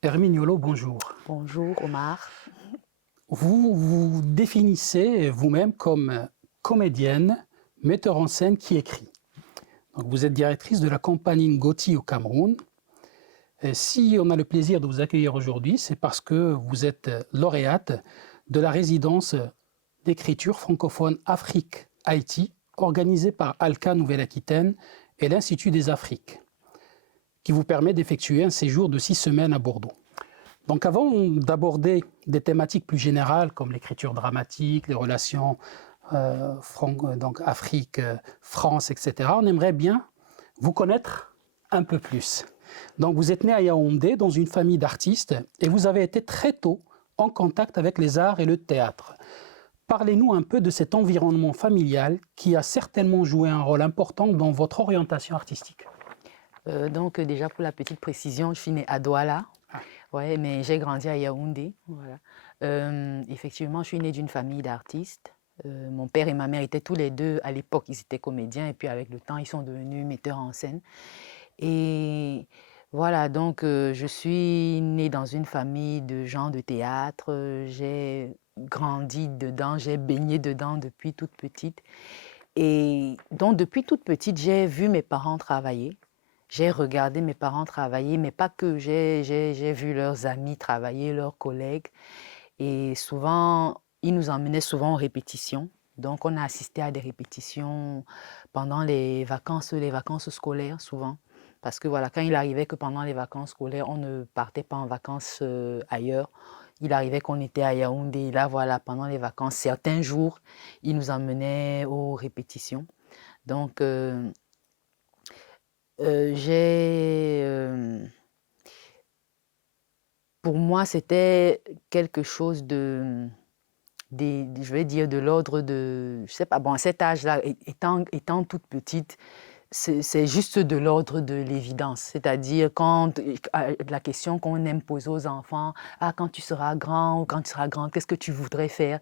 Herminiolo, bonjour. Bonjour Omar. Vous vous définissez vous-même comme comédienne, metteur en scène qui écrit. Donc vous êtes directrice de la compagnie Ngoti au Cameroun. Et si on a le plaisir de vous accueillir aujourd'hui, c'est parce que vous êtes lauréate de la résidence d'écriture francophone Afrique-Haïti, organisée par ALCA Nouvelle-Aquitaine et l'Institut des Afriques, qui vous permet d'effectuer un séjour de 6 semaines à Bordeaux. Donc avant d'aborder des thématiques plus générales comme l'écriture dramatique, les relations donc Afrique, France, etc., on aimerait bien vous connaître un peu plus. Donc vous êtes né à Yaoundé dans une famille d'artistes et vous avez été très tôt en contact avec les arts et le théâtre. Parlez-nous un peu de cet environnement familial qui a certainement joué un rôle important dans votre orientation artistique. Donc déjà pour la petite précision, je suis née à Douala, ouais, mais j'ai grandi à Yaoundé. Voilà. Effectivement, je suis née d'une famille d'artistes. Mon père et ma mère étaient tous les deux, à l'époque, ils étaient comédiens et puis avec le temps, ils sont devenus metteurs en scène. Et voilà, donc je suis née dans une famille de gens de théâtre. J'ai grandi dedans, j'ai baigné dedans depuis toute petite. Et donc depuis toute petite, j'ai vu mes parents travailler. J'ai regardé mes parents travailler, mais pas que. J'ai vu leurs amis travailler, leurs collègues. Et souvent, ils nous emmenaient souvent en répétition. Donc, on a assisté à des répétitions pendant les vacances scolaires, souvent. Parce que voilà, quand il arrivait que pendant les vacances scolaires, on ne partait pas en vacances ailleurs. Il arrivait qu'on était à Yaoundé. Et là, voilà, pendant les vacances, certains jours, ils nous emmenaient aux répétitions. Donc, j'ai pour moi, c'était quelque chose je vais dire, de l'ordre de, je sais pas, bon, à cet âge-là, étant toute petite, c'est juste de l'ordre de l'évidence. C'est-à-dire, quand la question qu'on aime poser aux enfants, ah, quand tu seras grand ou quand tu seras grande, qu'est-ce que tu voudrais faire?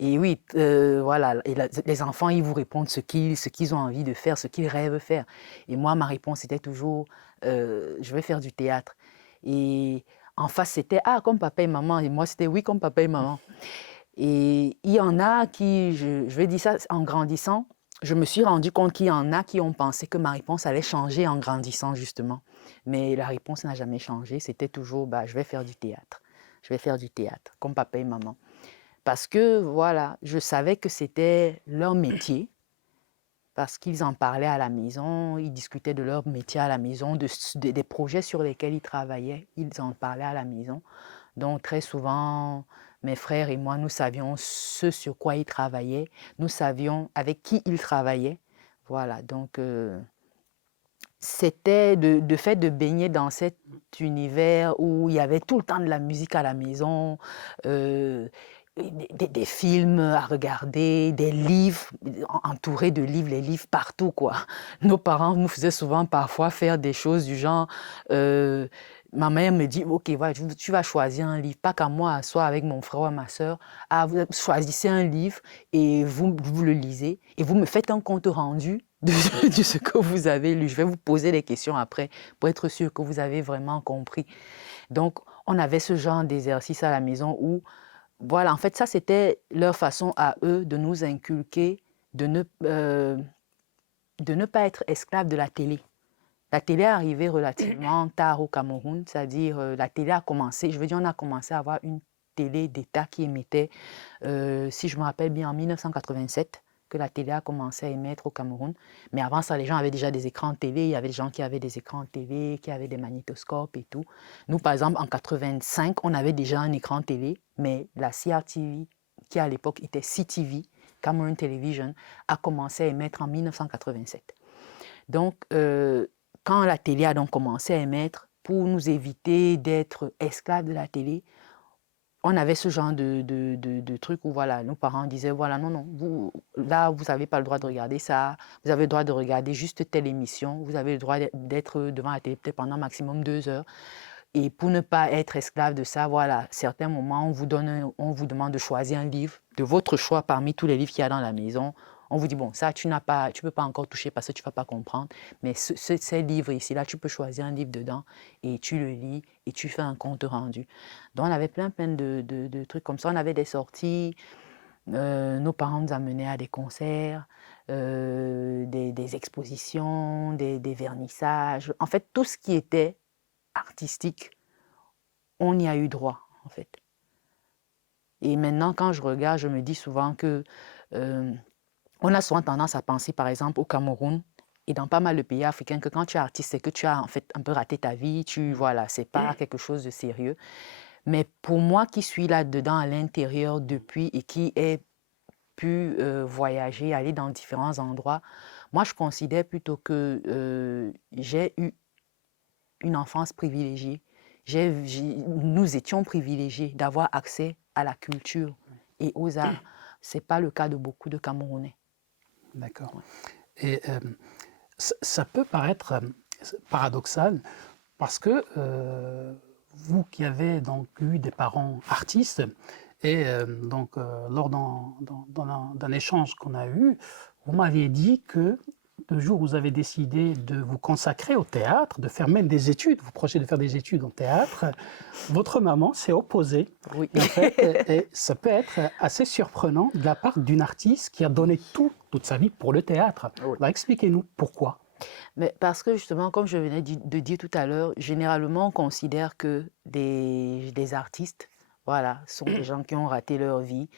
Et oui, voilà, et les enfants, ils vous répondent ce qu'ils ont envie de faire, ce qu'ils rêvent faire. Et moi, ma réponse était toujours, je vais faire du théâtre. Et en face, c'était, ah, comme papa et maman. Et moi, c'était oui, comme papa et maman. Et il y en a qui, je vais dire ça en grandissant, je me suis rendu compte qu'il y en a qui ont pensé que ma réponse allait changer en grandissant, justement. Mais la réponse n'a jamais changé. C'était toujours, bah, je vais faire du théâtre. Je vais faire du théâtre, comme papa et maman. Parce que, voilà, je savais que c'était leur métier, parce qu'ils en parlaient à la maison, ils discutaient de leur métier à la maison, des projets sur lesquels ils travaillaient, ils en parlaient à la maison. Donc, très souvent, mes frères et moi, nous savions ce sur quoi ils travaillaient, nous savions avec qui ils travaillaient. Voilà, donc c'était de fait de baigner dans cet univers où il y avait tout le temps de la musique à la maison, des films à regarder, des livres, entourés de livres, les livres partout, quoi. Nos parents nous faisaient souvent parfois faire des choses du genre, ma mère me dit, ok, voilà, tu vas choisir un livre, pas qu'à moi, soit avec mon frère ou ma soeur, ah, vous choisissez un livre et vous le lisez et vous me faites un compte rendu de ce que vous avez lu. Je vais vous poser des questions après pour être sûr que vous avez vraiment compris. Donc, on avait ce genre d'exercice à la maison où, voilà, en fait, ça, c'était leur façon à eux de nous inculquer de ne pas être esclaves de la télé. La télé est arrivée relativement tard au Cameroun, c'est-à-dire la télé a commencé, je veux dire, on a commencé à avoir une télé d'État qui émettait, si je me rappelle bien, en 1987, que la télé a commencé à émettre au Cameroun. Mais avant ça, les gens avaient déjà des écrans télé, il y avait des gens qui avaient des écrans télé, qui avaient des magnétoscopes et tout. Nous, par exemple, en 85, on avait déjà un écran télé, mais la CRTV, qui à l'époque était CTV, Cameroon Television, a commencé à émettre en 1987. Donc, quand la télé a donc commencé à émettre, pour nous éviter d'être esclaves de la télé, on avait ce genre de truc où voilà, nos parents disaient, voilà, non, non, vous, là, vous n'avez pas le droit de regarder ça, vous avez le droit de regarder juste telle émission, vous avez le droit d'être devant la télé peut-être pendant maximum 2 heures. Et pour ne pas être esclave de ça, voilà, certains moments, on vous demande de choisir un livre de votre choix parmi tous les livres qu'il y a dans la maison. On vous dit, bon, ça, tu peux pas encore toucher parce que tu vas pas comprendre. Mais ces livres ici, là, tu peux choisir un livre dedans et tu le lis et tu fais un compte rendu. Donc, on avait plein de trucs comme ça. On avait des sorties. Nos parents nous amenaient à des concerts, des expositions, des vernissages. En fait, tout ce qui était artistique, on y a eu droit, en fait. Et maintenant, quand je regarde, je me dis souvent que on a souvent tendance à penser, par exemple, au Cameroun et dans pas mal de pays africains, que quand tu es artiste, c'est que tu as en fait un peu raté ta vie, voilà, c'est pas quelque chose de sérieux. Mais pour moi qui suis là-dedans à l'intérieur depuis et qui ai pu voyager, aller dans différents endroits, moi je considère plutôt que j'ai eu une enfance privilégiée. Nous étions privilégiés d'avoir accès à la culture et aux arts. Ce n'est pas le cas de beaucoup de Camerounais. D'accord. Et ça peut paraître paradoxal parce que vous qui avez donc eu des parents artistes, et donc lors d'un échange qu'on a eu, vous m'aviez dit que le jour où vous avez décidé de vous consacrer au théâtre, de faire même des études, vous projetez de faire des études en théâtre, votre maman s'est opposée. Oui. Et en fait, et ça peut être assez surprenant de la part d'une artiste qui a donné toute sa vie pour le théâtre. Oui. Alors expliquez-nous pourquoi. Mais parce que justement, comme je venais de dire tout à l'heure, généralement on considère que des artistes, voilà, sont des gens qui ont raté leur vie.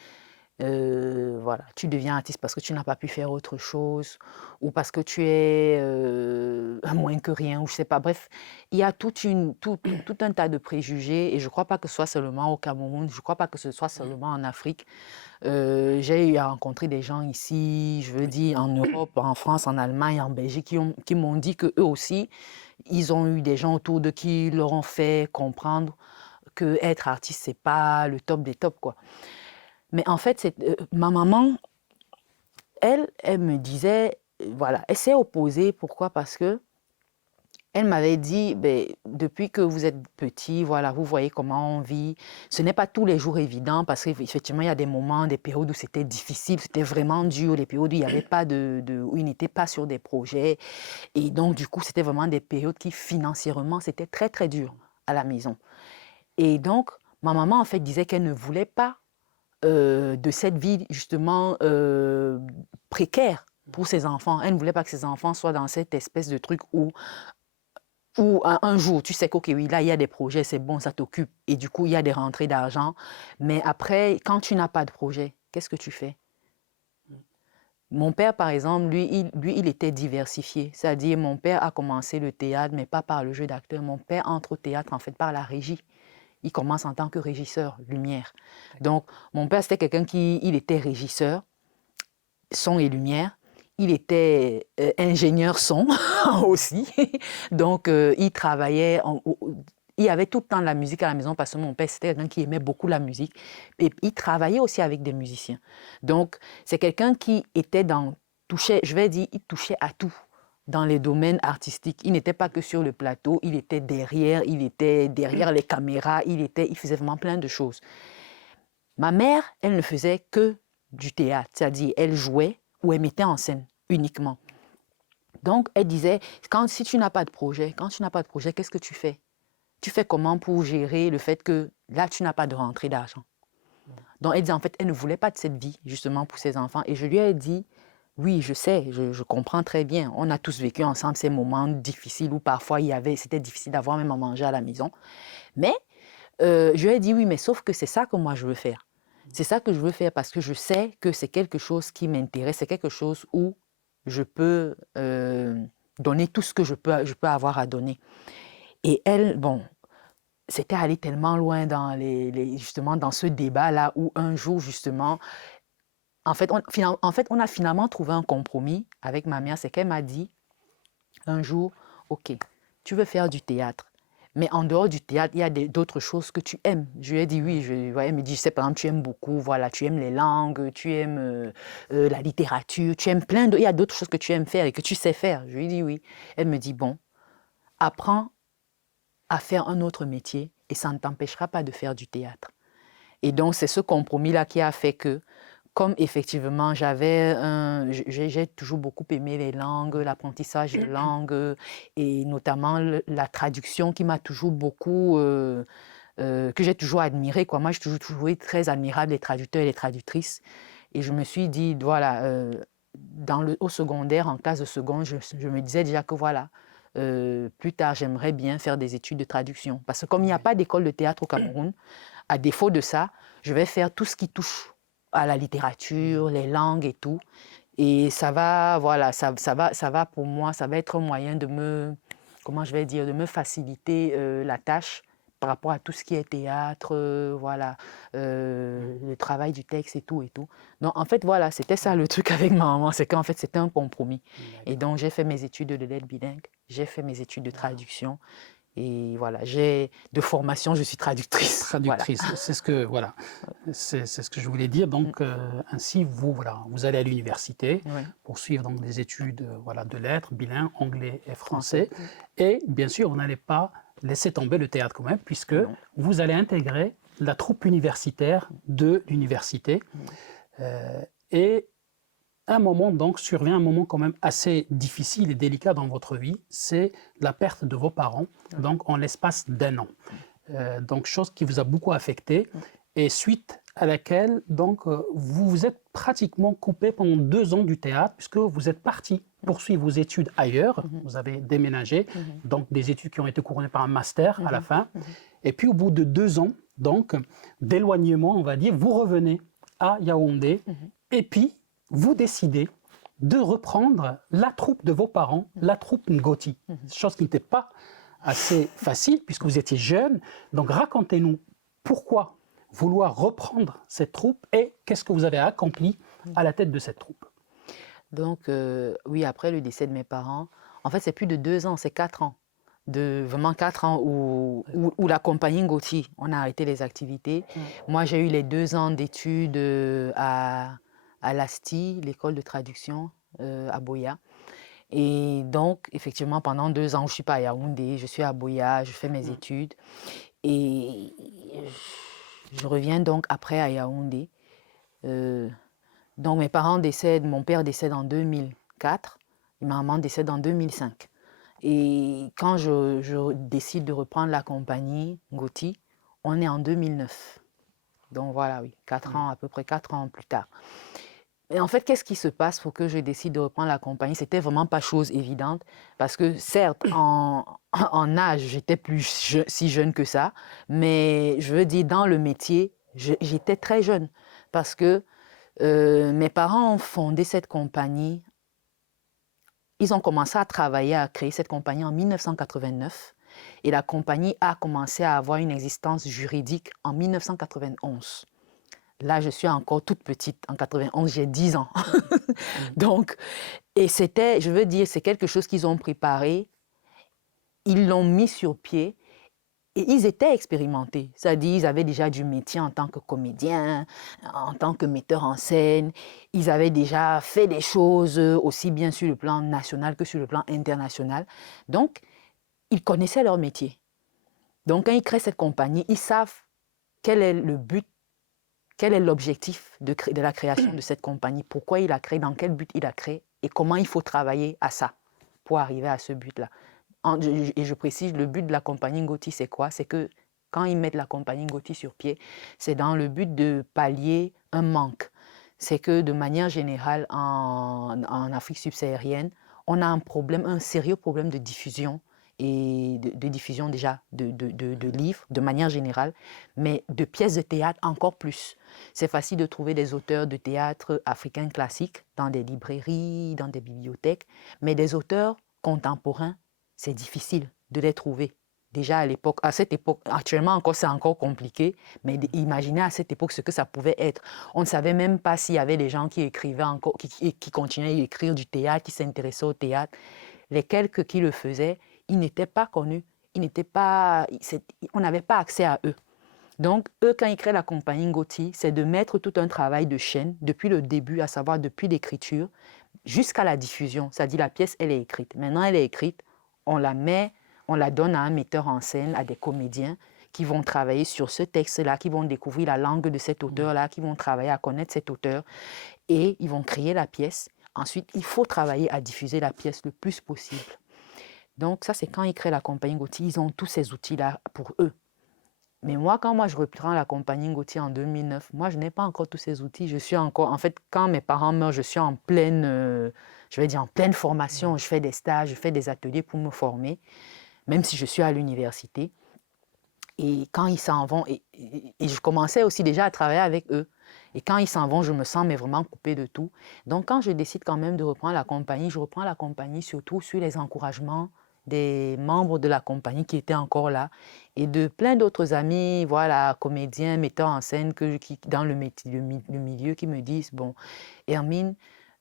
Voilà, tu deviens artiste parce que tu n'as pas pu faire autre chose ou parce que tu es moins que rien ou je sais pas. Bref, il y a tout un tas de préjugés et je ne crois pas que ce soit seulement au Cameroun, je ne crois pas que ce soit seulement en Afrique. J'ai eu à rencontrer des gens ici, je veux dire en Europe, en France, en Allemagne, en Belgique, qui m'ont dit qu'eux aussi, ils ont eu des gens autour d'eux qui leur ont fait comprendre que être artiste, c'est pas le top des tops, quoi. Mais en fait, ma maman, elle me disait, voilà, elle s'est opposée. Pourquoi? Parce que elle m'avait dit, ben, depuis que vous êtes petit, voilà, vous voyez comment on vit. Ce n'est pas tous les jours évident parce qu'effectivement, il y a des moments, des périodes où c'était difficile, c'était vraiment dur, les périodes où il n'y avait pas où il n'était pas sur des projets. Et donc, du coup, c'était vraiment des périodes qui, financièrement, c'était très, très dur à la maison. Et donc, ma maman, en fait, disait qu'elle ne voulait pas de cette vie justement précaire pour ses enfants. Elle ne voulait pas que ses enfants soient dans cette espèce de truc où un jour, tu sais qu'ok, oui, là, il y a des projets, c'est bon, ça t'occupe. Et du coup, il y a des rentrées d'argent. Mais après, quand tu n'as pas de projet, qu'est-ce que tu fais? Mon père, par exemple, lui, il était diversifié. C'est-à-dire, mon père a commencé le théâtre, mais pas par le jeu d'acteur. Mon père entre au théâtre, en fait, par la régie. Il commence en tant que régisseur lumière. Donc, mon père, c'était quelqu'un il était régisseur, son et lumière. Il était ingénieur son aussi. Donc, il travaillait, il y avait tout le temps de la musique à la maison parce que mon père, c'était quelqu'un qui aimait beaucoup la musique. Et il travaillait aussi avec des musiciens. Donc, c'est quelqu'un qui était je vais dire, il touchait à tout dans les domaines artistiques. Il n'était pas que sur le plateau, il était derrière les caméras, il faisait vraiment plein de choses. Ma mère, elle ne faisait que du théâtre, c'est-à-dire elle jouait ou elle mettait en scène uniquement. Donc, elle disait, si tu n'as pas de projet, qu'est-ce que tu fais? Tu fais comment pour gérer le fait que là, tu n'as pas de rentrée d'argent? Donc, elle disait, en fait, elle ne voulait pas de cette vie, justement, pour ses enfants. Et je lui ai dit, oui, je sais, je comprends très bien. On a tous vécu ensemble ces moments difficiles où parfois c'était difficile d'avoir même à manger à la maison. Mais je lui ai dit, oui, mais sauf que c'est ça que moi je veux faire. C'est ça que je veux faire parce que je sais que c'est quelque chose qui m'intéresse, c'est quelque chose où je peux donner tout ce que je peux avoir à donner. Et elle, bon, c'était allé tellement loin dans justement dans ce débat-là où un jour, justement, en fait, on a finalement trouvé un compromis avec ma mère. C'est qu'elle m'a dit un jour, OK, tu veux faire du théâtre. Mais en dehors du théâtre, il y a d'autres choses que tu aimes. Je lui ai dit oui. Elle me dit, je sais, par exemple, tu aimes beaucoup, voilà, tu aimes les langues, tu aimes la littérature, tu aimes il y a d'autres choses que tu aimes faire et que tu sais faire. Je lui ai dit oui. Elle me dit, bon, apprends à faire un autre métier et ça ne t'empêchera pas de faire du théâtre. Et donc, c'est ce compromis-là qui a fait que comme effectivement j'ai toujours beaucoup aimé les langues, l'apprentissage de langues et notamment la traduction qui m'a toujours beaucoup, que j'ai toujours admiré, quoi. Moi, j'ai toujours trouvé très admirable les traducteurs et les traductrices. Et je me suis dit, voilà, au secondaire, en classe de seconde, je me disais déjà que voilà, plus tard, j'aimerais bien faire des études de traduction. Parce que comme il n'y a pas d'école de théâtre au Cameroun, à défaut de ça, je vais faire tout ce qui touche à la littérature, les langues et tout. Et ça va, voilà, ça va pour moi, ça va être un moyen de comment je vais dire, de me faciliter la tâche par rapport à tout ce qui est théâtre, voilà, le travail du texte et tout et tout. Donc, en fait, voilà, c'était ça le truc avec ma maman, c'est qu'en fait, c'était un compromis. Et donc, j'ai fait mes études de lettres bilingues, j'ai fait mes études de traduction. Et voilà, de formation, je suis traductrice. Traductrice, Voilà. c'est ce que voilà, c'est ce que je voulais dire. Donc ainsi vous allez à l'université Ouais. pour suivre donc des études voilà de lettres bilingues anglais et français. Français. Et bien sûr vous n'allez pas laisser tomber le théâtre quand même puisque Non. vous allez intégrer la troupe universitaire de l'université et un moment donc survient un moment quand même assez difficile et délicat dans votre vie, c'est la perte de vos parents, donc en l'espace d'1 an. Donc chose qui vous a beaucoup affecté et suite à laquelle donc vous vous êtes pratiquement coupé pendant 2 ans du théâtre puisque vous êtes parti poursuivre vos études ailleurs, vous avez déménagé, donc des études qui ont été couronnées par un master à la fin. Et puis au bout de 2 ans donc d'éloignement, on va dire, vous revenez à Yaoundé et puis vous décidez de reprendre la troupe de vos parents, la troupe Ngoti, chose qui n'était pas assez facile puisque vous étiez jeune. Donc racontez-nous pourquoi vouloir reprendre cette troupe et qu'est-ce que vous avez accompli à la tête de cette troupe. Donc, oui, après le décès de mes parents, en fait, c'est plus de 2 ans, c'est 4 ans. Vraiment 4 ans où la compagnie Ngoti, on a arrêté les activités. Moi, j'ai eu les 2 ans d'études à l'ASTI, l'école de traduction à Boya. Et donc, effectivement, pendant 2 ans, je ne suis pas à Yaoundé, je suis à Boya, je fais mes études. Et je reviens donc après à Yaoundé. Donc, mes parents décèdent, mon père décède en 2004, et ma maman décède en 2005. Et quand je décide de reprendre la compagnie Ngoti, on est en 2009. Donc voilà, oui, 4 ans, à peu près 4 ans plus tard. Et en fait, qu'est-ce qui se passe pour que je décide de reprendre la compagnie? C'était vraiment pas chose évidente parce que certes, en âge, j'étais plus si jeune que ça, mais je veux dire, dans le métier, j'étais très jeune parce que mes parents ont fondé cette compagnie. Ils ont commencé à travailler, à créer cette compagnie en 1989 et la compagnie a commencé à avoir une existence juridique en 1991. Là, je suis encore toute petite. En 91, j'ai 10 ans. Donc, et c'était, je veux dire, c'est quelque chose qu'ils ont préparé. Ils l'ont mis sur pied et ils étaient expérimentés. C'est-à-dire, ils avaient déjà du métier en tant que comédien, en tant que metteur en scène. Ils avaient déjà fait des choses aussi bien sur le plan national que sur le plan international. Donc, ils connaissaient leur métier. Donc, quand ils créent cette compagnie, ils savent quel est le but. Quel est l'objectif de la création de cette compagnie? Pourquoi il la crée? Dans quel but il la crée? Et comment il faut travailler à ça pour arriver à ce but-là? Et je précise, le but de la compagnie Ngoti, c'est quoi? C'est que quand ils mettent la compagnie Ngoti sur pied, c'est dans le but de pallier un manque. C'est que de manière générale, en Afrique subsaharienne, on a un sérieux problème de diffusion et de diffusion déjà de livres de manière générale, mais de pièces de théâtre encore plus. C'est facile de trouver des auteurs de théâtre africains classiques dans des librairies, dans des bibliothèques, mais des auteurs contemporains, c'est difficile de les trouver. Déjà à cette époque, actuellement encore c'est encore compliqué, mais imaginez à cette époque ce que ça pouvait être. On ne savait même pas s'il y avait des gens qui écrivaient encore, qui continuaient à écrire du théâtre, qui s'intéressaient au théâtre. Les quelques qui le faisaient, ils n'étaient pas connus, on n'avait pas accès à eux. Donc, eux, quand ils créent la compagnie Ngoti, c'est de mettre tout un travail de chaîne depuis le début, à savoir depuis l'écriture, jusqu'à la diffusion. C'est-à-dire la pièce, elle est écrite. Maintenant, elle est écrite, on la donne à un metteur en scène, à des comédiens qui vont travailler sur ce texte-là, qui vont découvrir la langue de cet auteur-là, qui vont travailler à connaître cet auteur, et ils vont créer la pièce. Ensuite, il faut travailler à diffuser la pièce le plus possible. Donc ça, c'est quand ils créent la compagnie Ngoti, ils ont tous ces outils-là pour eux. Mais moi, quand je reprends la compagnie Ngoti en 2009, moi, je n'ai pas encore tous ces outils. Je suis encore, en fait, quand mes parents meurent, je suis en pleine, je vais dire en pleine formation. Je fais des stages, je fais des ateliers pour me former, même si je suis à l'université. Et quand ils s'en vont, et je commençais aussi déjà à travailler avec eux. Et quand ils s'en vont, je me sens mais vraiment coupée de tout. Donc, quand je décide quand même de reprendre la compagnie, je reprends la compagnie surtout sur les encouragements des membres de la compagnie qui étaient encore là et de plein d'autres amis, voilà, comédiens, metteurs en scène qui, dans le milieu qui me disent, bon, Hermine,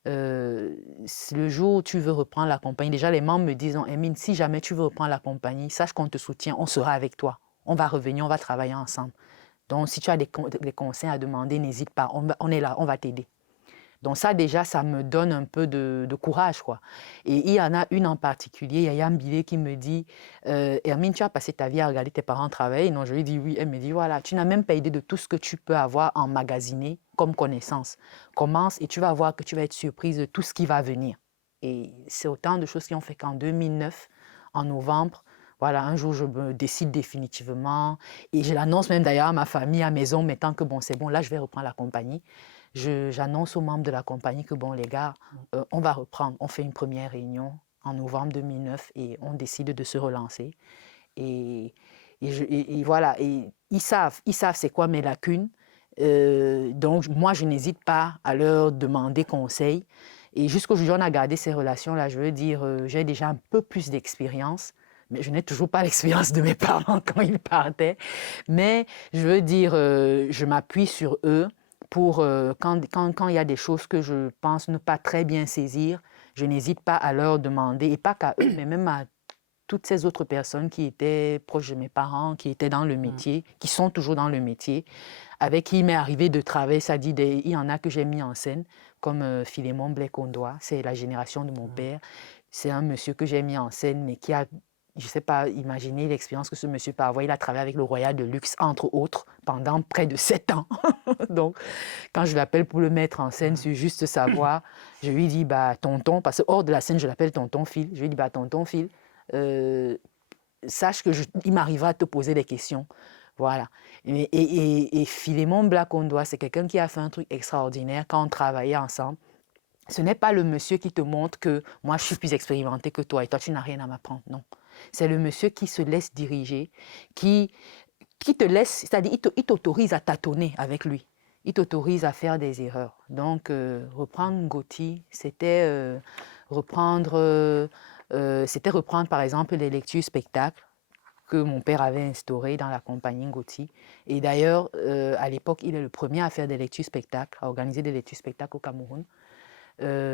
le jour où tu veux reprendre la compagnie, déjà les membres me disent, non, Hermine, si jamais tu veux reprendre la compagnie, sache qu'on te soutient, on sera avec toi. On va revenir, on va travailler ensemble. Donc, si tu as des conseils à demander, n'hésite pas, on est là, on va t'aider. Donc ça, déjà, ça me donne un peu de courage, quoi. Et il y en a une en particulier, Yaya Mbile, qui me dit Hermine, tu as passé ta vie à regarder tes parents travailler. Non, je lui dis oui. Elle me dit, voilà, tu n'as même pas idée de tout ce que tu peux avoir emmagasiné comme connaissance. Commence et tu vas voir que tu vas être surprise de tout ce qui va venir. Et c'est autant de choses qui ont fait qu'en 2009, en novembre, voilà, un jour, je me décide définitivement. Et je l'annonce même d'ailleurs à ma famille, à maison, mettant que bon, c'est bon, là, je vais reprendre la compagnie. J'annonce aux membres de la compagnie que bon, les gars, on va reprendre. On fait une première réunion en novembre 2009 et on décide de se relancer. Et voilà, et ils savent c'est quoi mes lacunes. Donc, moi, je n'hésite pas à leur demander conseil. Et jusqu'aujourd'hui, on a gardé ces relations-là. Je veux dire, j'ai déjà un peu plus d'expérience. Mais je n'ai toujours pas l'expérience de mes parents quand ils partaient. Mais je veux dire, je m'appuie sur eux pour quand il y a des choses que je pense ne pas très bien saisir, je n'hésite pas à leur demander, et pas qu'à eux, mais même à toutes ces autres personnes qui étaient proches de mes parents, qui étaient dans le métier, qui sont toujours dans le métier, avec qui il m'est arrivé de travailler. Ça dit, il y en a que j'ai mis en scène, comme Philémon Blais-Condois, c'est la génération de mon père. C'est un monsieur que j'ai mis en scène, mais qui a, je ne sais pas, imaginer l'expérience que ce monsieur peut avoir. Il a travaillé avec le Royal de Luxe, entre autres, pendant près de 7 ans. Donc, quand je l'appelle pour le mettre en scène sur Juste Savoir, je lui dis, bah, tonton, parce que hors de la scène, je l'appelle tonton Phil. Je lui dis, bah, tonton Phil, sache qu'il m'arrivera à te poser des questions. Voilà. Et Philémon Blais-Condois, c'est quelqu'un qui a fait un truc extraordinaire quand on travaillait ensemble. Ce n'est pas le monsieur qui te montre que moi, je suis plus expérimenté que toi et toi, tu n'as rien à m'apprendre. Non. C'est le monsieur qui se laisse diriger, qui te laisse, c'est-à-dire il t'autorise à tâtonner avec lui. Il t'autorise à faire des erreurs. Donc, reprendre Ngoti, c'était reprendre, par exemple, les lectures spectacles que mon père avait instaurées dans la compagnie Ngoti. Et d'ailleurs, à l'époque, il est le premier à faire des lectures spectacles, à organiser des lectures spectacles au Cameroun.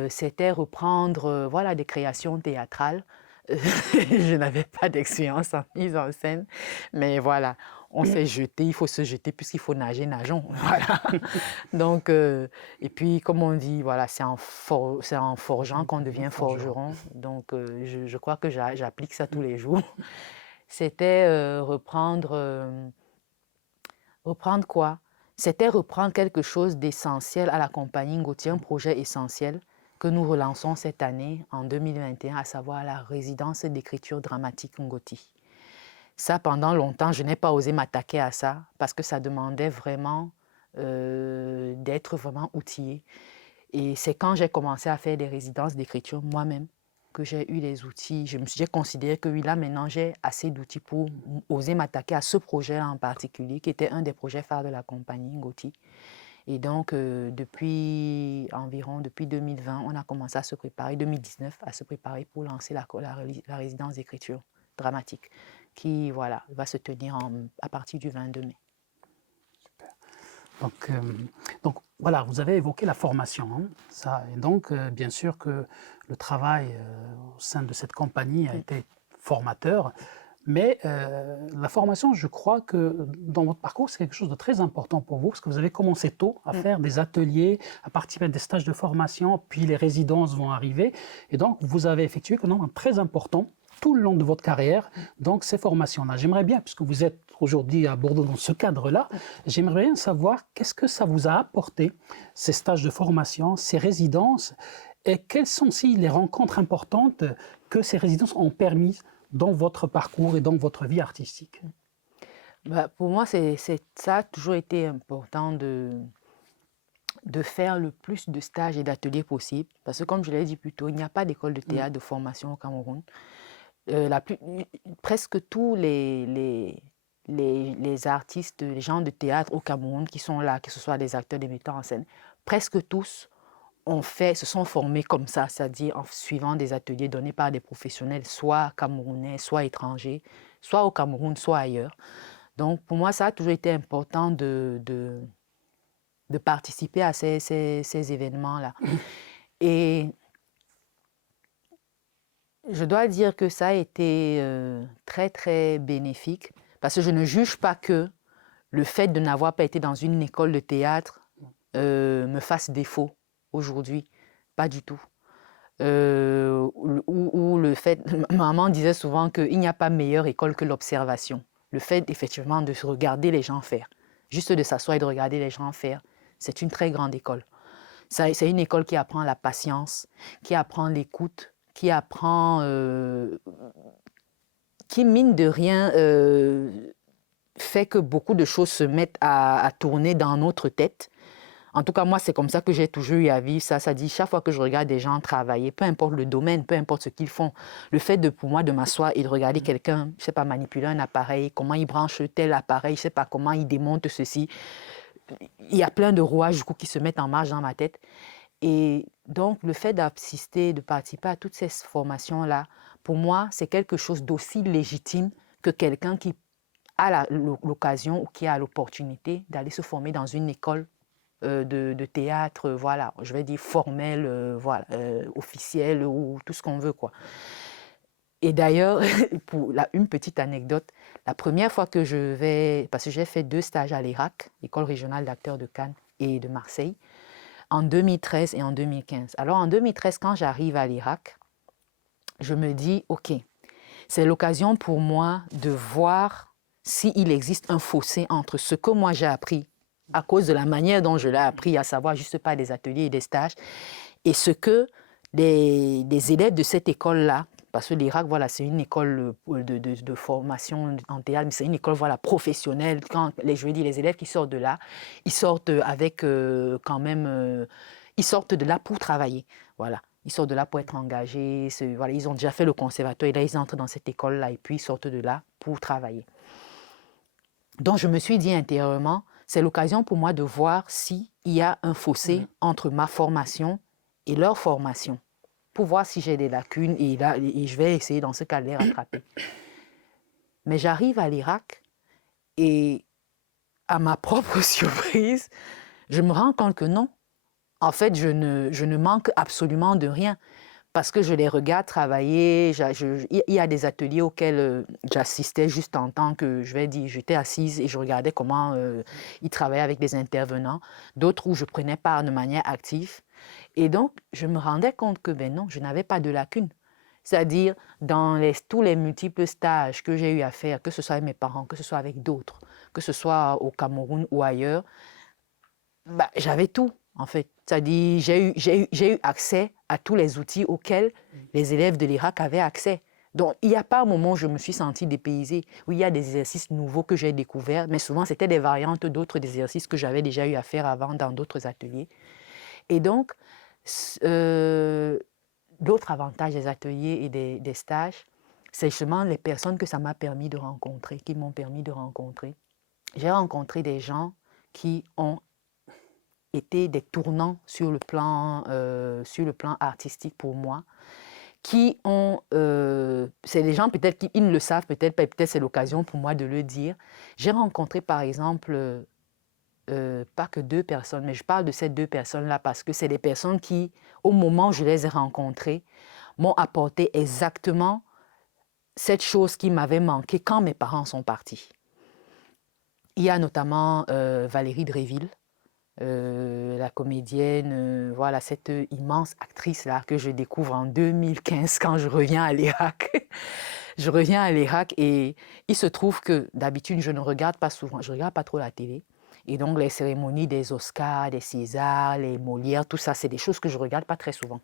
C'était reprendre voilà, des créations théâtrales. Je n'avais pas d'expérience en mise en scène, mais voilà, on s'est jeté, il faut se jeter puisqu'il faut nager, nageons. Voilà. Donc, et puis, comme on dit, voilà, c'est en forgeant qu'on devient forgeron. Donc, je crois que j'applique ça tous les jours. C'était reprendre quoi? C'était reprendre quelque chose d'essentiel à la compagnie Ngoti, un projet essentiel que nous relançons cette année, en 2021, à savoir la résidence d'écriture dramatique Ngoti. Ça, pendant longtemps, je n'ai pas osé m'attaquer à ça parce que ça demandait vraiment d'être vraiment outillé. Et c'est quand j'ai commencé à faire des résidences d'écriture moi-même que j'ai eu les outils. J'ai considéré que oui, là, maintenant, j'ai assez d'outils pour oser m'attaquer à ce projet-là en particulier, qui était un des projets phares de la compagnie Ngoti. Et donc, depuis 2020, on a commencé à se préparer, 2019, à se préparer pour lancer la résidence d'écriture dramatique, qui voilà, va se tenir à partir du 22 mai. Super. Donc voilà, vous avez évoqué la formation. Hein, ça, et donc, bien sûr que le travail au sein de cette compagnie a été formateur. Mais la formation, je crois que dans votre parcours, c'est quelque chose de très important pour vous, parce que vous avez commencé tôt à faire des ateliers, à participer à des stages de formation, puis les résidences vont arriver. Et donc, vous avez effectué un nombre très important tout le long de votre carrière, donc ces formations-là. J'aimerais bien, puisque vous êtes aujourd'hui à Bordeaux dans ce cadre-là, j'aimerais bien savoir qu'est-ce que ça vous a apporté, ces stages de formation, ces résidences, et quelles sont aussi les rencontres importantes que ces résidences ont permises dans votre parcours et dans votre vie artistique. Bah, pour moi, ça a toujours été important de faire le plus de stages et d'ateliers possibles. Parce que comme je l'ai dit plus tôt, il n'y a pas d'école de théâtre de formation au Cameroun. Presque tous les artistes, les gens de théâtre au Cameroun qui sont là, que ce soit des acteurs, des metteurs en scène, presque tous se sont formés comme ça, c'est-à-dire en suivant des ateliers donnés par des professionnels, soit camerounais, soit étrangers, soit au Cameroun, soit ailleurs. Donc pour moi, ça a toujours été important de participer à ces événements-là. Et je dois dire que ça a été très, très bénéfique parce que je ne juge pas que le fait de n'avoir pas été dans une école de théâtre me fasse défaut aujourd'hui. Pas du tout. Ou le fait, maman disait souvent qu'il n'y a pas meilleure école que l'observation. Le fait effectivement de se regarder les gens faire, juste de s'asseoir et de regarder les gens faire, c'est une très grande école. C'est une école qui apprend la patience, qui apprend l'écoute, qui apprend, qui mine de rien fait que beaucoup de choses se mettent à tourner dans notre tête. En tout cas, moi, c'est comme ça que j'ai toujours eu à vivre ça. Ça dit, chaque fois que je regarde des gens travailler, peu importe le domaine, peu importe ce qu'ils font, le fait pour moi de m'asseoir et de regarder quelqu'un, je ne sais pas, manipuler un appareil, comment il branche tel appareil, je ne sais pas, comment il démonte ceci, il y a plein de rouages du coup, qui se mettent en marche dans ma tête. Et donc, le fait d'assister, de participer à toutes ces formations-là, pour moi, c'est quelque chose d'aussi légitime que quelqu'un qui a l'occasion ou qui a l'opportunité d'aller se former dans une école de théâtre, voilà, je vais dire formelle, voilà, officielle ou tout ce qu'on veut, quoi. Et d'ailleurs, pour une petite anecdote, la première fois que parce que j'ai fait 2 stages à l'ERAC, École régionale d'acteurs de Cannes et de Marseille, en 2013 et en 2015. Alors en 2013, quand j'arrive à l'ERAC, je me dis, OK, c'est l'occasion pour moi de voir s'il existe un fossé entre ce que moi j'ai appris à cause de la manière dont je l'ai appris, à savoir juste pas des ateliers et des stages, et ce que des élèves de cette école-là, parce que l'Irak, voilà, c'est une école de formation en théâtre, mais c'est une école voilà, professionnelle. Quand je veux dire, les élèves qui sortent de là, ils sortent avec quand même... ils sortent de là pour travailler, voilà. Ils sortent de là pour être engagés, voilà, ils ont déjà fait le conservatoire, et là, ils entrent dans cette école-là, et puis ils sortent de là pour travailler. Donc, je me suis dit intérieurement, c'est l'occasion pour moi de voir s'il y a un fossé entre ma formation et leur formation, pour voir si j'ai des lacunes et je vais essayer dans ce cas de les rattraper. Mais j'arrive à l'Irak et à ma propre surprise, je me rends compte que non. En fait, je ne manque absolument de rien parce que je les regarde travailler. Il y a des ateliers auxquels j'assistais juste en tant que, je vais dire, j'étais assise et je regardais comment ils travaillaient avec des intervenants. D'autres où je prenais part de manière active. Et donc, je me rendais compte que, ben non, je n'avais pas de lacunes. C'est-à-dire, dans tous les multiples stages que j'ai eu à faire, que ce soit avec mes parents, que ce soit avec d'autres, que ce soit au Cameroun ou ailleurs, bah, j'avais tout, en fait. C'est-à-dire, j'ai eu accès à tous les outils auxquels les élèves de l'Irak avaient accès. Donc, il n'y a pas un moment où je me suis sentie dépaysée. Oui, il y a des exercices nouveaux que j'ai découverts, mais souvent, c'était des variantes d'autres exercices que j'avais déjà eu à faire avant dans d'autres ateliers. Et donc, d'autres avantages des ateliers et des stages, c'est justement les personnes que ça m'a permis de rencontrer, qui m'ont permis de rencontrer. J'ai rencontré des gens qui ont été des tournants sur le plan artistique pour moi, qui ont... c'est des gens peut-être qui ne le savent peut-être pas, peut-être c'est l'occasion pour moi de le dire. J'ai rencontré par exemple... pas que 2 personnes, mais je parle de ces 2 personnes-là parce que c'est des personnes qui, au moment où je les ai rencontrées, m'ont apporté exactement cette chose qui m'avait manqué quand mes parents sont partis. Il y a notamment Valérie Dréville, la comédienne, voilà, cette immense actrice-là que je découvre en 2015 quand je reviens à l'Irak. Je reviens à l'Irak et il se trouve que d'habitude, je ne regarde pas souvent, je ne regarde pas trop la télé. Et donc, les cérémonies des Oscars, des Césars, les Molières, tout ça, c'est des choses que je ne regarde pas très souvent.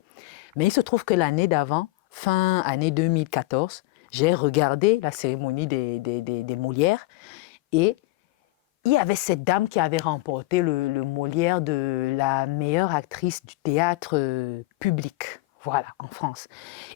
Mais il se trouve que l'année d'avant, fin année 2014, j'ai regardé la cérémonie des Molières et il y avait cette dame qui avait remporté le Molière de la meilleure actrice du théâtre public, voilà, en France.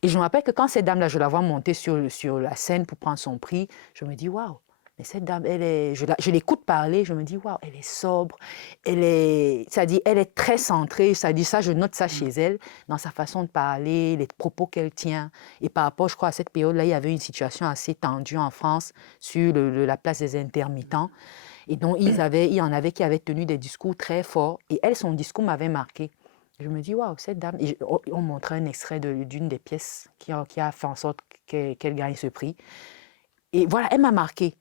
Et je me rappelle que quand cette dame-là, je la vois monter sur la scène pour prendre son prix, je me dis, waouh, mais cette dame, je l'écoute parler, je me dis, waouh, elle est sobre, c'est-à-dire, elle est très centrée, c'est-à-dire ça, je note ça chez elle, dans sa façon de parler, les propos qu'elle tient. Et par rapport, je crois, à cette période-là, il y avait une situation assez tendue en France sur la place des intermittents. Et donc, il y en avait qui avaient tenu des discours très forts. Et elle, son discours m'avait marqué. Je me dis, waouh, cette dame. Et on montrait un extrait d'une des pièces qui a fait en sorte qu'elle gagne ce prix. Et voilà, elle m'a marqué.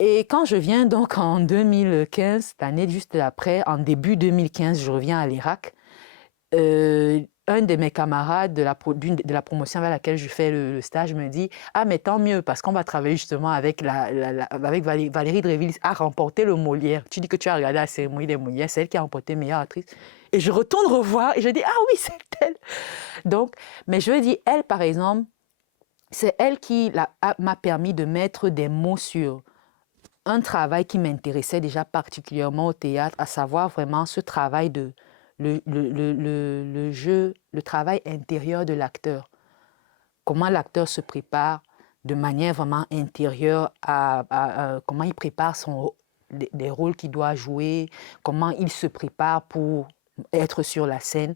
Et quand je viens donc en 2015, l'année juste après, en début 2015, je reviens à l'Irak. Un de mes camarades de la promotion vers laquelle je fais le stage me dit « Ah, mais tant mieux, parce qu'on va travailler justement avec, avec Valérie Dréville à remporter le Molière. Tu dis que tu as regardé la cérémonie des Molières, c'est elle qui a remporté meilleure actrice. » Et je retourne revoir et je dis « Ah oui, c'est elle. » Donc, mais je dis, elle, par exemple, c'est elle qui m'a permis de mettre des mots sur un travail qui m'intéressait déjà particulièrement au théâtre, à savoir vraiment ce travail de le jeu, le travail intérieur de l'acteur. Comment l'acteur se prépare de manière vraiment intérieure comment il prépare les rôles qu'il doit jouer, comment il se prépare pour être sur la scène.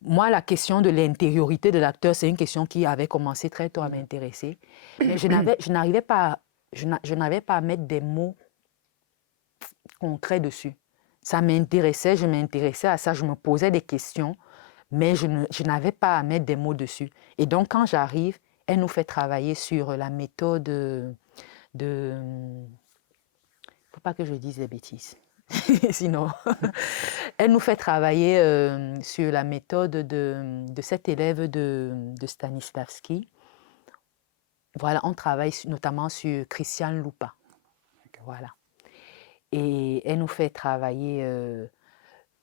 Moi, la question de l'intériorité de l'acteur, c'est une question qui avait commencé très tôt à m'intéresser. Mais je n'avais pas à mettre des mots concrets dessus. Ça m'intéressait, je m'intéressais à ça, je me posais des questions, mais je n'avais pas à mettre des mots dessus. Et donc, quand j'arrive, elle nous fait travailler sur la méthode de... Il ne faut pas que je dise des bêtises, sinon... Elle nous fait travailler sur la méthode de cet élève de Stanislavski. Voilà, on travaille notamment sur Christian Lupa. Voilà. Et elle nous fait travailler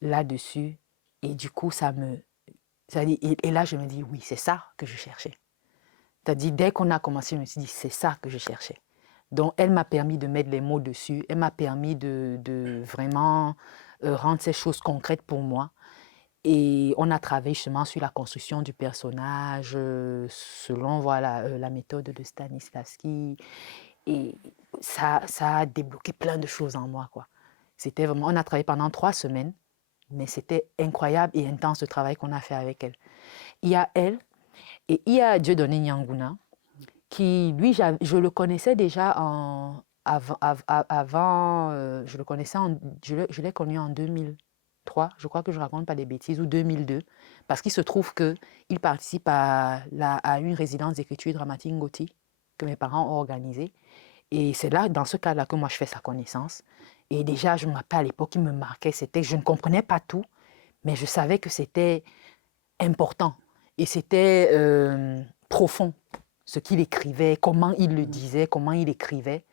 là-dessus. Et du coup, et là, je me dis, oui, c'est ça que je cherchais. C'est-à-dire, dès qu'on a commencé, je me suis dit, c'est ça que je cherchais. Donc, elle m'a permis de mettre les mots dessus. Elle m'a permis de vraiment rendre ces choses concrètes pour moi. Et on a travaillé justement sur la construction du personnage selon voilà, la méthode de Stanislavski. Et ça a débloqué plein de choses en moi, quoi. C'était vraiment, on a travaillé pendant 3 semaines, mais c'était incroyable et intense le travail qu'on a fait avec elle. Il y a elle et il y a Dieudonné Nyanguna, qui, lui, je le connaissais déjà avant je le connaissais, je l'ai connu en 2003, je crois que je ne raconte pas des bêtises, ou 2002, parce qu'il se trouve qu'il participe à une résidence d'écriture dramatique Ngoti que mes parents ont organisée. Et c'est là, dans ce cadre-là, que moi, je fais sa connaissance. Et déjà, je me rappelle à l'époque, il me marquait, c'était, je ne comprenais pas tout, mais je savais que c'était important et c'était profond, ce qu'il écrivait, comment il le disait, comment il écrivait.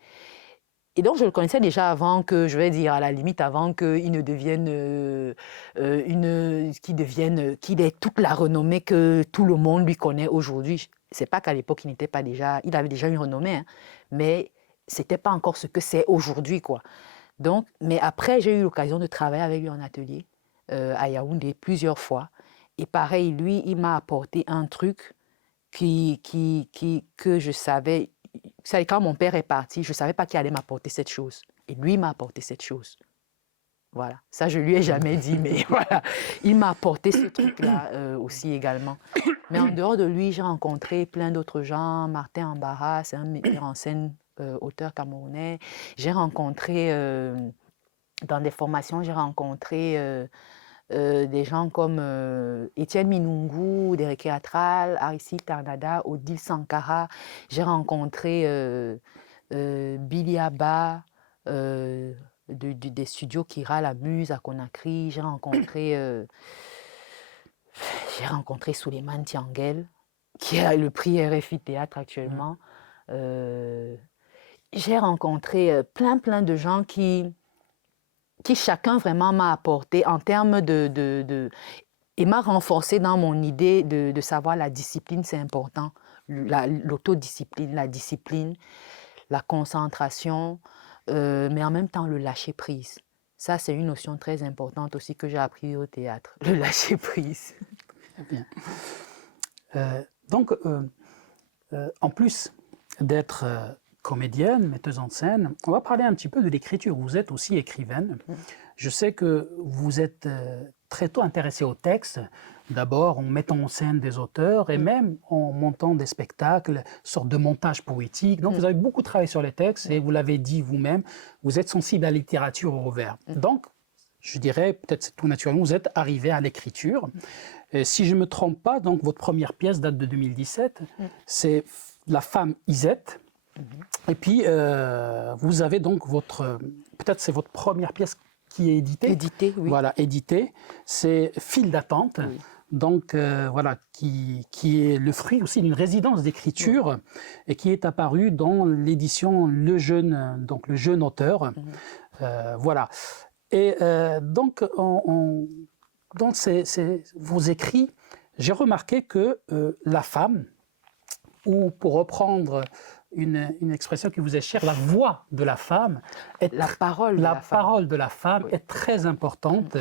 Et donc, je le connaissais déjà avant que, je vais dire, à la limite, avant qu'il ne devienne qu'il ait toute la renommée que tout le monde lui connaît aujourd'hui. C'est pas qu'à l'époque, il avait déjà une renommée, hein, mais c'était pas encore ce que c'est aujourd'hui, quoi. Donc, mais après, j'ai eu l'occasion de travailler avec lui en atelier à Yaoundé plusieurs fois. Et pareil, lui, il m'a apporté un truc que je savais. Quand mon père est parti, je ne savais pas qui allait m'apporter cette chose. Et lui m'a apporté cette chose. Voilà. Ça, je ne lui ai jamais dit, mais voilà. Il m'a apporté ce truc-là aussi également. Mais en dehors de lui, j'ai rencontré plein d'autres gens. Martin Ambara, c'est un metteur en scène, auteur camerounais. J'ai rencontré, dans des formations, j'ai rencontré des gens comme Étienne Minungu, Derek Atral, Aristide Tarnada, Odile Sankara. J'ai rencontré Billy Abba, des studios Kira La Muse à Conakry. J'ai rencontré Souleymane Tianguel, qui a le prix RFI Théâtre actuellement. J'ai rencontré plein de gens qui chacun vraiment m'a apporté en termes et m'a renforcé dans mon idée de savoir la discipline, c'est important. L'autodiscipline, la discipline, la concentration, mais en même temps le lâcher-prise. Ça, c'est une notion très importante aussi que j'ai appris au théâtre, le lâcher-prise. Très bien. Donc, en plus d'être comédienne, metteuse en scène, on va parler un petit peu de l'écriture. Vous êtes aussi écrivaine. Je sais que vous êtes très tôt intéressée au texte, d'abord en mettant en scène des auteurs et même en montant des spectacles, sorte de montage poétique. Donc vous avez beaucoup travaillé sur les textes et vous l'avez dit vous-même, vous êtes sensible à la littérature au revers. Donc, je dirais, peut-être c'est tout naturellement, vous êtes arrivé à l'écriture. Si je ne me trompe pas, donc votre première pièce date de 2017, c'est La femme Isette. Et puis, vous avez donc peut-être c'est votre première pièce qui est éditée. Éditée, oui. Voilà, éditée. C'est File d'attente. Oui. Donc, voilà, qui est le fruit aussi d'une résidence d'écriture et qui est apparue dans l'édition Le Jeune Auteur. Voilà. Et donc, dans vos écrits, j'ai remarqué que la femme, ou pour reprendre une expression qui vous est chère, la voix de la femme, la parole de la femme est très importante.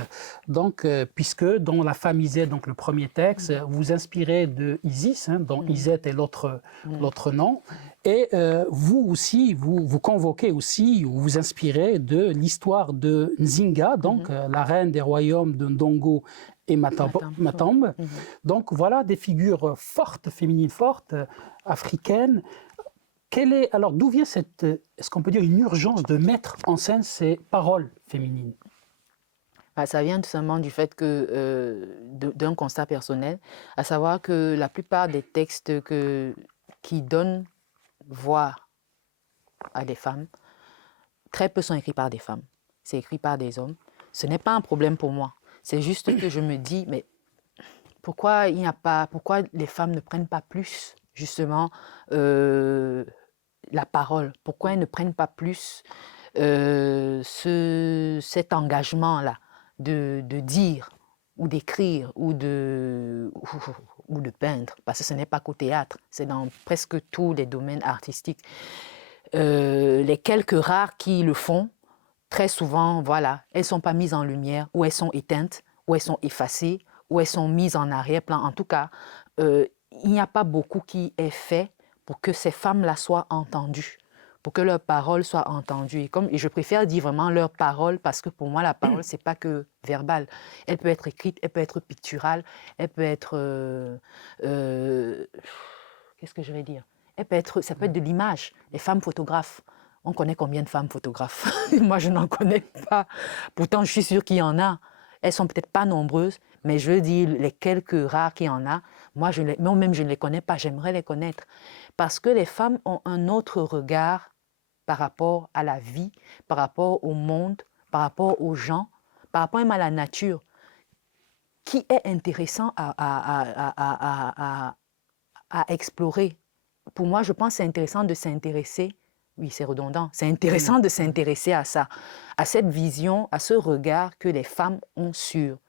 Donc, puisque dans La femme Isette, donc le premier texte, vous inspirez de Isis, dont Isette est l'autre nom, et vous aussi, vous convoquez aussi, ou vous inspirez de l'histoire de Nzinga, donc la reine des royaumes de Ndongo et Matambe. Donc voilà des figures fortes, féminines fortes, africaines. Alors d'où vient est-ce qu'on peut dire une urgence de mettre en scène ces paroles féminines? Ça vient tout simplement du fait d'un constat personnel, à savoir que la plupart des textes qui donnent voix à des femmes, très peu sont écrits par des femmes. C'est écrit par des hommes. Ce n'est pas un problème pour moi. C'est juste que je me dis, mais pourquoi les femmes ne prennent pas plus, justement, la parole? Pourquoi elles ne prennent pas plus cet engagement-là de dire, ou d'écrire, ou de peindre? Parce que ce n'est pas qu'au théâtre, c'est dans presque tous les domaines artistiques. Les quelques rares qui le font, très souvent, voilà, elles ne sont pas mises en lumière, ou elles sont éteintes, ou elles sont effacées, ou elles sont mises en arrière-plan. En tout cas, il n'y a pas beaucoup qui est fait pour que ces femmes-là soient entendues, pour que leurs paroles soient entendues. Et je préfère dire vraiment leurs paroles, parce que pour moi, la parole, ce n'est pas que verbal. Elle peut être écrite, elle peut être picturale, elle peut être... qu'est-ce que je vais dire? Ça peut être de l'image. Les femmes photographes. On connaît combien de femmes photographes? Moi, je n'en connais pas. Pourtant, je suis sûre qu'il y en a. Elles ne sont peut-être pas nombreuses, mais je dis les quelques rares qu'il y en a. Moi-même, je ne les connais pas. J'aimerais les connaître. Parce que les femmes ont un autre regard par rapport à la vie, par rapport au monde, par rapport aux gens, par rapport même à la nature, qui est intéressant à explorer. Pour moi, je pense que c'est intéressant de s'intéresser. Oui, c'est redondant. C'est intéressant de s'intéresser à ça, à cette vision, à ce regard que les femmes ont sur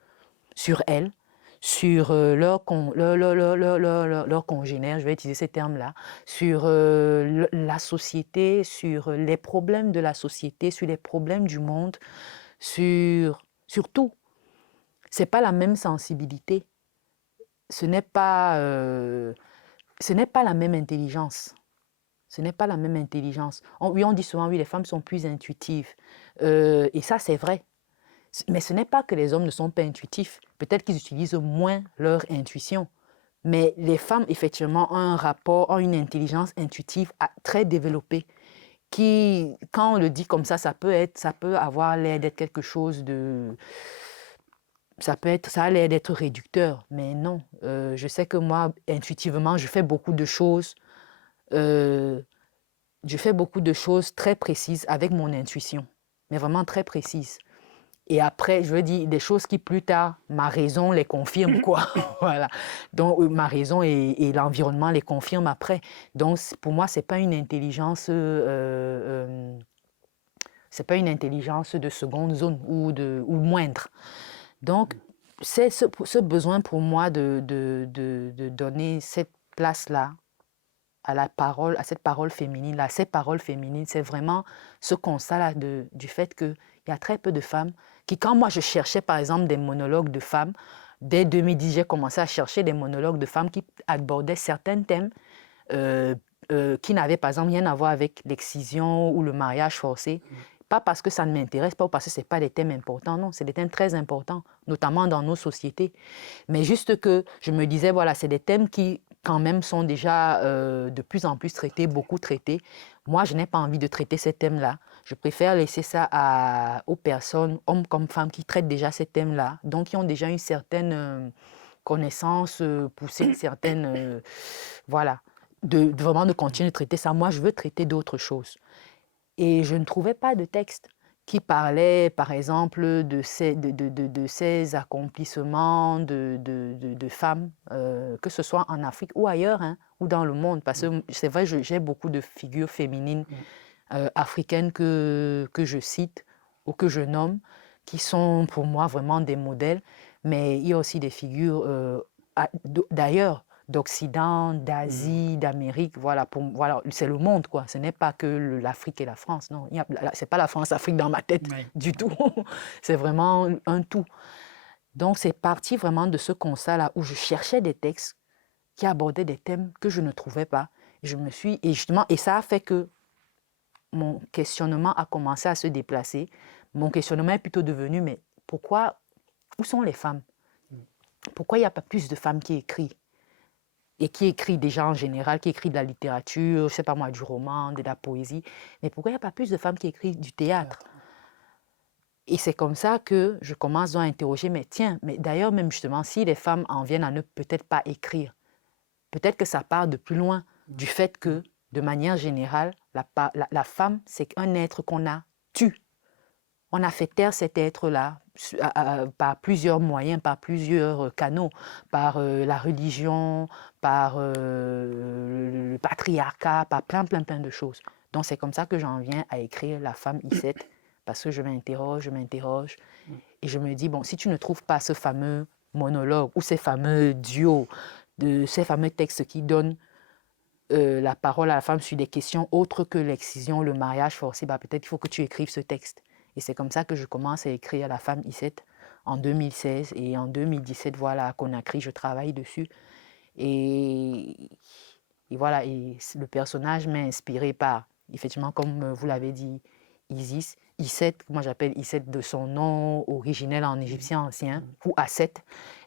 elles, sur leurs congénères, je vais utiliser ces termes-là, sur la société, sur les problèmes de la société, sur les problèmes du monde, sur tout. Ce n'est pas la même sensibilité. Ce n'est pas la même intelligence. Ce n'est pas la même intelligence. On dit souvent, oui, les femmes sont plus intuitives. Et ça, c'est vrai. Mais ce n'est pas que les hommes ne sont pas intuitifs. Peut-être qu'ils utilisent moins leur intuition. Mais les femmes, effectivement, ont une intelligence intuitive très développée qui, quand on le dit comme ça peut avoir l'air d'être quelque chose de... Ça a l'air d'être réducteur. Mais non. Je sais que moi, intuitivement, je fais beaucoup de choses très précises avec mon intuition. mais vraiment très précises. Et après, je veux dire, des choses qui plus tard, ma raison les confirme, quoi. Voilà. Donc, ma raison et l'environnement les confirment après. Donc, pour moi, c'est pas une intelligence, c'est pas une intelligence de seconde zone ou moindre. Donc, c'est ce besoin pour moi de donner cette place-là à la parole, à cette parole féminine, à ces paroles féminines, c'est vraiment ce constat-là du fait qu'il y a très peu de femmes qui, quand moi je cherchais par exemple des monologues de femmes, dès 2010, j'ai commencé à chercher des monologues de femmes qui abordaient certains thèmes qui n'avaient par exemple rien à voir avec l'excision ou le mariage forcé. Pas parce que ça ne m'intéresse pas ou parce que ce n'est pas des thèmes importants, non, c'est des thèmes très importants, notamment dans nos sociétés. Mais juste que je me disais, voilà, c'est des thèmes qui quand même sont déjà de plus en plus traités, beaucoup traités. Moi, je n'ai pas envie de traiter ces thèmes-là. Je préfère laisser ça aux personnes, hommes comme femmes, qui traitent déjà ces thèmes-là, donc qui ont déjà une certaine connaissance poussée, une certaine... voilà, vraiment de continuer de traiter ça. Moi, je veux traiter d'autres choses. Et je ne trouvais pas de texte qui parlait, par exemple, de ces accomplissements de femmes, que ce soit en Afrique ou ailleurs, hein, ou dans le monde. Parce que c'est vrai, j'ai beaucoup de figures féminines africaines que je cite ou que je nomme, qui sont pour moi vraiment des modèles. Mais il y a aussi des figures d'ailleurs, d'Occident, d'Asie, d'Amérique, voilà, voilà, c'est le monde, quoi. Ce n'est pas que l'Afrique et la France, non. C'est pas la France-Afrique dans ma tête du tout. C'est vraiment un tout. Donc, c'est parti vraiment de ce constat-là où je cherchais des textes qui abordaient des thèmes que je ne trouvais pas. Et ça a fait que mon questionnement a commencé à se déplacer. Mon questionnement est plutôt devenu, mais où sont les femmes? Pourquoi il n'y a pas plus de femmes qui écrivent? Et qui écrit déjà en général, qui écrit de la littérature, je ne sais pas moi, du roman, de la poésie. Mais pourquoi il n'y a pas plus de femmes qui écrivent du théâtre? Et c'est comme ça que je commence à interroger, mais tiens, mais d'ailleurs même justement, si les femmes en viennent à ne peut-être pas écrire, peut-être que ça part de plus loin du fait que, de manière générale, la femme, c'est un être qu'on a tué. On a fait taire cet être-là par plusieurs moyens, par plusieurs canaux, par la religion, par le patriarcat, par plein de choses. Donc c'est comme ça que j'en viens à écrire La femme Issette, parce que je m'interroge, et je me dis, bon, si tu ne trouves pas ce fameux monologue ou ces fameux duos, ces fameux textes qui donnent la parole à la femme sur des questions autres que l'excision, le mariage forcé, bah, peut-être qu'il faut que tu écrives ce texte. Et c'est comme ça que je commence à écrire La femme Issette en 2016. Et en 2017, voilà, à Conakry, je travaille dessus. Et voilà, et le personnage m'est inspiré par, effectivement, comme vous l'avez dit, Isis. Issette, moi j'appelle Issette de son nom originel en égyptien ancien, ou Asset.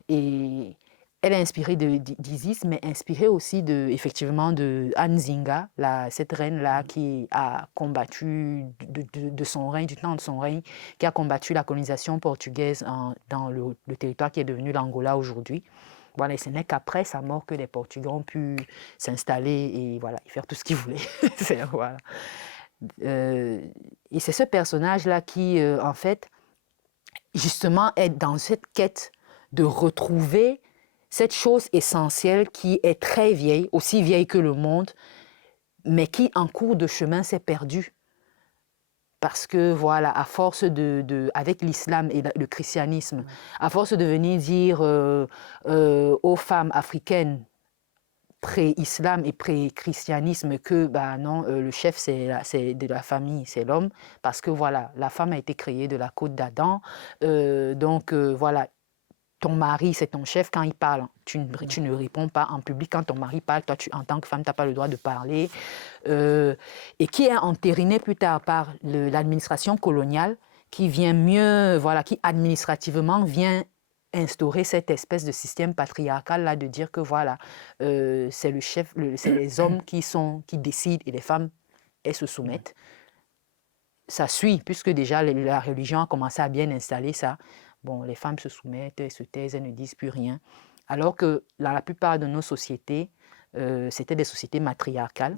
Et elle est inspirée d'Isis, mais inspirée aussi effectivement de Anne Zinga, cette reine-là qui a combattu de son règne, du temps de son règne, qui a combattu la colonisation portugaise dans le territoire qui est devenu l'Angola aujourd'hui. Voilà, et ce n'est qu'après sa mort que les Portugais ont pu s'installer et voilà, faire tout ce qu'ils voulaient. Voilà. Et c'est ce personnage-là qui, en fait, justement, est dans cette quête de retrouver cette chose essentielle qui est très vieille, aussi vieille que le monde, mais qui, en cours de chemin, s'est perdue. Parce que, voilà, à force avec l'islam et le christianisme, à force de venir dire aux femmes africaines pré-islam et pré-christianisme que, bah non, le chef, c'est de la famille, c'est l'homme, parce que, voilà, la femme a été créée de la côte d'Adam, donc, voilà, ton mari, c'est ton chef quand il parle. Tu ne réponds pas en public. Quand ton mari parle, toi, en tant que femme, tu n'as pas le droit de parler. Et qui est entériné plus tard par l'administration coloniale qui vient mieux, voilà, qui administrativement vient instaurer cette espèce de système patriarcal-là de dire que, voilà, c'est le chef, c'est les hommes qui décident et les femmes, elles se soumettent. Ça suit, puisque déjà la religion a commencé à bien installer ça. Bon, les femmes se soumettent, elles se taisent, elles ne disent plus rien. Alors que dans la plupart de nos sociétés, c'était des sociétés matriarcales.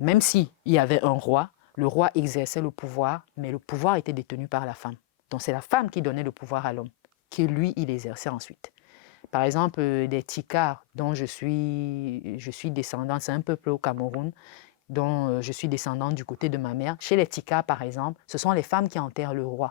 Même s'il y avait un roi, le roi exerçait le pouvoir, mais le pouvoir était détenu par la femme. Donc c'est la femme qui donnait le pouvoir à l'homme, que lui, il exerçait ensuite. Par exemple, des Tikars dont je suis descendante, c'est un peuple au Cameroun, dont je suis descendante du côté de ma mère. Chez les Tikars, par exemple, ce sont les femmes qui enterrent le roi.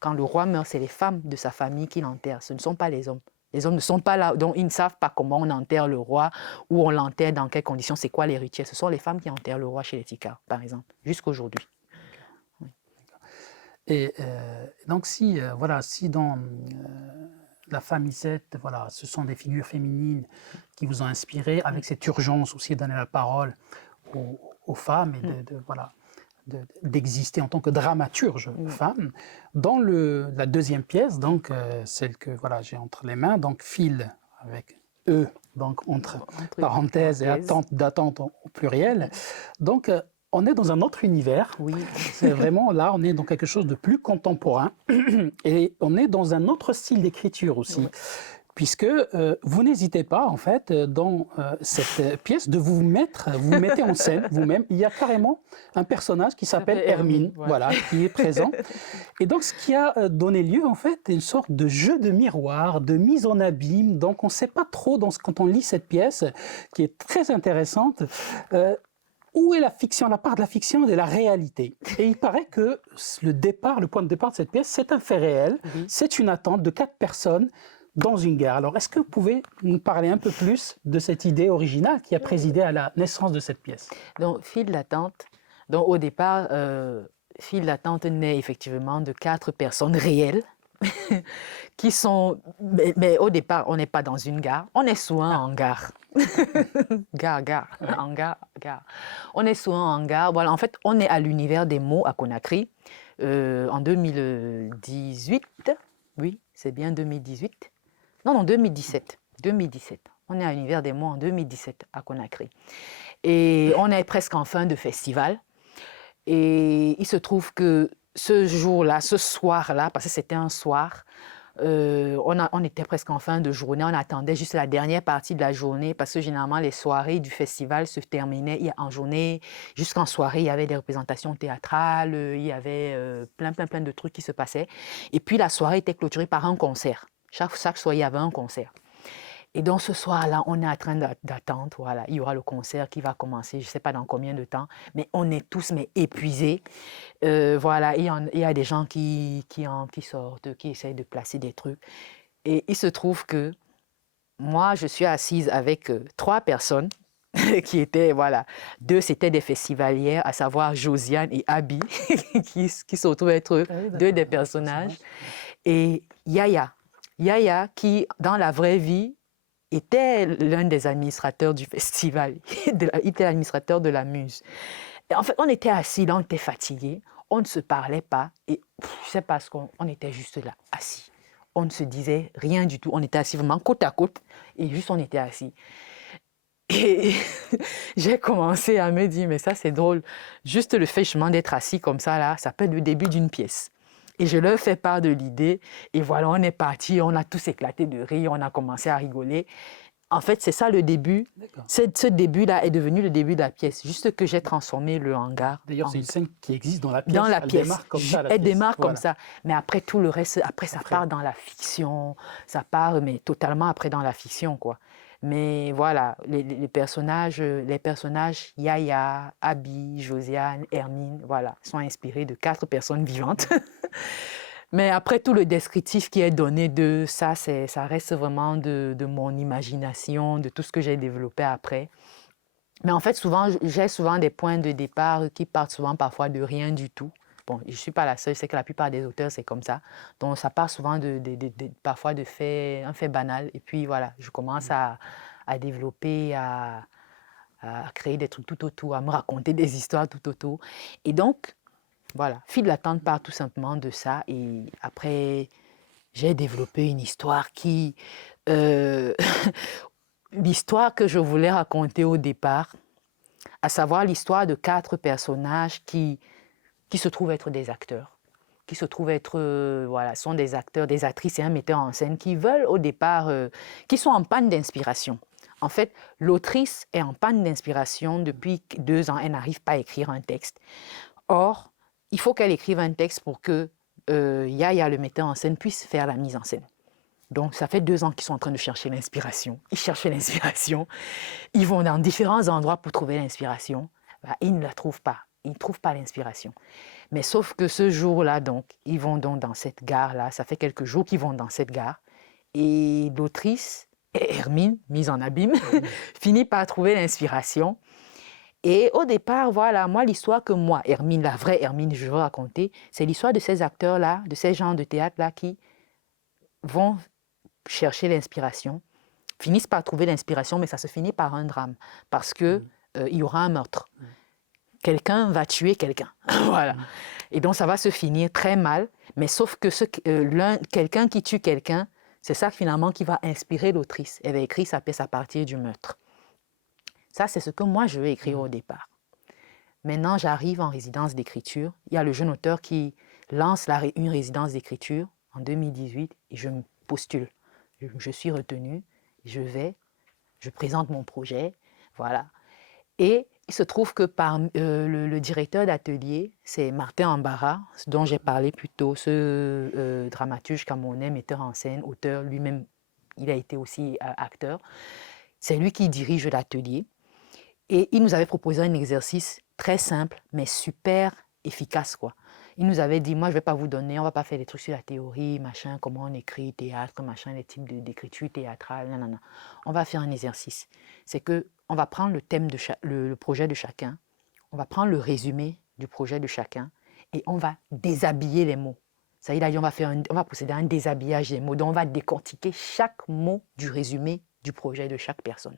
Quand le roi meurt, c'est les femmes de sa famille qui l'enterrent, ce ne sont pas les hommes. Les hommes ne sont pas là, donc ils ne savent pas comment on enterre le roi, ou on l'enterre dans quelles conditions, c'est quoi les rituels. Ce sont les femmes qui enterrent le roi chez les Tikars, par exemple, jusqu'aujourd'hui. Et donc, si dans la famisette, voilà, ce sont des figures féminines qui vous ont inspiré, avec cette urgence aussi de donner la parole aux femmes et d'exister en tant que dramaturge femme. Dans la deuxième pièce, donc celle que j'ai entre les mains, donc fil avec E, donc entre parenthèses et d'attente au pluriel. Donc on est dans un autre univers. Oui. C'est vraiment là, on est dans quelque chose de plus contemporain et on est dans un autre style d'écriture aussi. Oui. Puisque vous n'hésitez pas, en fait, dans cette pièce, de vous mettez en scène vous-même. Il y a carrément un personnage qui s'appelle Hermine, voilà, qui est présent. Et donc, ce qui a donné lieu, en fait, à une sorte de jeu de miroir, de mise en abîme. Donc, on ne sait pas trop, quand on lit cette pièce, qui est très intéressante, où est la fiction, la part de la fiction et de la réalité. Et il paraît que le point de départ de cette pièce, c'est un fait réel, c'est une attente de 4 personnes dans une gare. Alors, est-ce que vous pouvez nous parler un peu plus de cette idée originale qui a présidé à la naissance de cette pièce? Donc, Fil d'attente. Donc, au départ, Fil d'attente naît effectivement de 4 personnes réelles qui sont... Mais au départ, on n'est pas dans une gare, on est souvent en gare. Gare. On est souvent en gare. Voilà, en fait, on est à l'univers des mots à Conakry en 2018. Oui, c'est bien 2018. Non, 2017. 2017. On est à l'univers des mots en 2017 à Conakry. Et on est presque en fin de festival. Et il se trouve que ce jour-là, ce soir-là, parce que c'était un soir, on était presque en fin de journée, on attendait juste la dernière partie de la journée parce que généralement les soirées du festival se terminaient en journée. Jusqu'en soirée, il y avait des représentations théâtrales, il y avait plein de trucs qui se passaient. Et puis la soirée était clôturée par un concert. Chaque soir, il y avait un concert. Et donc ce soir-là, on est en train d'attendre, voilà, il y aura le concert qui va commencer, je ne sais pas dans combien de temps, mais on est tous épuisés. Voilà, il y a des gens qui sortent, qui essayent de placer des trucs. Et il se trouve que moi, je suis assise avec 3 personnes qui étaient, voilà, 2 c'était des festivalières, à savoir Josiane et Abby, qui se retrouvent être 2 des personnages. Et Yaya, qui, dans la vraie vie, était l'un des administrateurs du festival. Il était l'administrateur de la Muse. Et en fait, on était assis là, on était fatigués, on ne se parlait pas. Et je ne sais pas ce qu'on était juste là, assis. On ne se disait rien du tout. On était assis vraiment côte à côte et juste on était assis. Et j'ai commencé à me dire, mais ça c'est drôle. Juste le fait justement d'être assis comme ça, là, ça peut être le début d'une pièce. Et je leur fais part de l'idée. Et voilà, on est parti, on a tous éclaté de rire, on a commencé à rigoler. En fait, c'est ça le début. Ce début-là est devenu le début de la pièce, juste que j'ai transformé le hangar. D'ailleurs, c'est une scène qui existe dans la pièce. Dans la pièce. Démarre comme ça, Elle démarre comme ça. Mais après, tout le reste, après ça part dans la fiction. Ça part, mais totalement après dans la fiction, quoi. Mais voilà, les personnages, Yaya, Abby, Josiane, Hermine, voilà, sont inspirés de 4 personnes vivantes. Mais après, tout le descriptif qui est donné de ça, ça reste vraiment de mon imagination, de tout ce que j'ai développé après. Mais en fait, j'ai souvent des points de départ qui partent souvent parfois de rien du tout. Bon, je ne suis pas la seule, c'est que la plupart des auteurs, c'est comme ça. Donc, ça part souvent parfois un fait banal. Et puis, voilà, je commence à développer, à créer des trucs tout autour, à me raconter des histoires tout autour. Et donc, voilà, Fil d'attente part tout simplement de ça. Et après, j'ai développé une histoire qui... l'histoire que je voulais raconter au départ, à savoir l'histoire de 4 personnages qui se trouvent être des acteurs, qui se trouvent être, sont des acteurs, des actrices et un metteur en scène qui veulent au départ, qui sont en panne d'inspiration. En fait, l'autrice est en panne d'inspiration depuis 2 ans, elle n'arrive pas à écrire un texte. Or, il faut qu'elle écrive un texte pour que Yaya, le metteur en scène, puisse faire la mise en scène. Donc, ça fait 2 ans qu'ils sont en train de chercher l'inspiration. Ils cherchent l'inspiration. Ils vont dans différents endroits pour trouver l'inspiration. Bah, ils ne la trouvent pas. Ils ne trouvent pas l'inspiration. Mais sauf que ce jour-là, donc, ils vont donc dans cette gare-là. Ça fait quelques jours qu'ils vont dans cette gare. Et l'autrice, Hermine, mise en abîme, finit par trouver l'inspiration. Et au départ, voilà, moi, l'histoire que moi, Hermine, la vraie Hermine, je veux raconter, c'est l'histoire de ces acteurs-là, de ces gens de théâtre-là qui vont chercher l'inspiration, finissent par trouver l'inspiration, mais ça se finit par un drame, parce que il y aura un meurtre. Quelqu'un va tuer quelqu'un. Voilà. Et donc, ça va se finir très mal, mais sauf que quelqu'un qui tue quelqu'un, c'est ça finalement qui va inspirer l'autrice. Elle va écrire sa pièce à partir du meurtre. Ça, c'est ce que moi, je vais écrire au départ. Maintenant, j'arrive en résidence d'écriture. Il y a le jeune auteur qui lance une résidence d'écriture en 2018 et je me postule. Je suis retenue, je présente mon projet, voilà. Et il se trouve que le directeur d'atelier, c'est Martin Ambara, dont j'ai parlé plus tôt, ce dramaturge camerounais, metteur en scène, auteur, lui-même, il a été aussi acteur. C'est lui qui dirige l'atelier. Et il nous avait proposé un exercice très simple, mais super efficace, quoi. Il nous avait dit, moi, je ne vais pas vous donner, on ne va pas faire des trucs sur la théorie, machin, comment on écrit, théâtre, machin, les types d'écriture théâtrale, non. On va faire un exercice. C'est qu'on va prendre le thème, le projet de chacun, on va prendre le résumé du projet de chacun et on va déshabiller les mots. Ça, il a dit, on va procéder à un déshabillage des mots. Donc, on va décortiquer chaque mot du résumé du projet de chaque personne.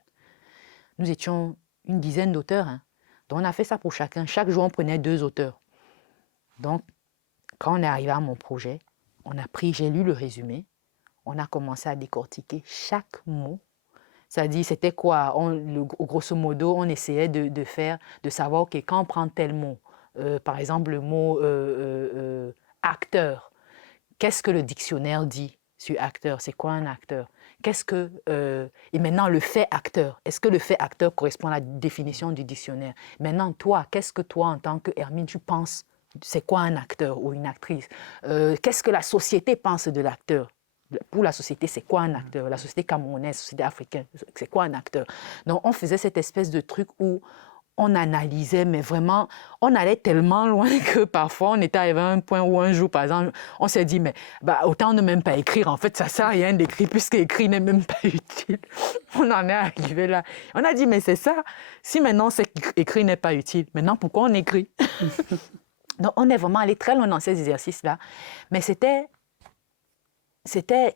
Nous étions une dizaine d'auteurs. Hein. Donc, on a fait ça pour chacun. Chaque jour, on prenait 2 auteurs. Donc, quand on est arrivé à mon projet, j'ai lu le résumé, on a commencé à décortiquer chaque mot. C'est-à-dire, c'était quoi? Grosso modo, on essayait de savoir, OK, quand on prend tel mot, par exemple, le mot acteur, qu'est-ce que le dictionnaire dit sur acteur? C'est quoi un acteur? Et maintenant, le fait acteur. Est-ce que le fait acteur correspond à la définition du dictionnaire? Maintenant, toi, qu'est-ce que toi, en tant que Hermine, tu penses? C'est quoi un acteur ou une actrice? Qu'est-ce que la société pense de l'acteur? Pour la société, c'est quoi un acteur? La société camerounaise, la société africaine, c'est quoi un acteur? Donc, on faisait cette espèce de truc où on analysait, mais vraiment, on allait tellement loin que parfois, on était arrivé à un point où un jour, par exemple, on s'est dit, mais autant ne même pas écrire. En fait, ça ne sert à rien d'écrire puisque écrire n'est même pas utile. On en est arrivé là. On a dit, mais c'est ça. Si maintenant, c'est écrire n'est pas utile, maintenant, pourquoi on écrit? Donc, on est vraiment allé très loin dans ces exercices-là. Mais c'était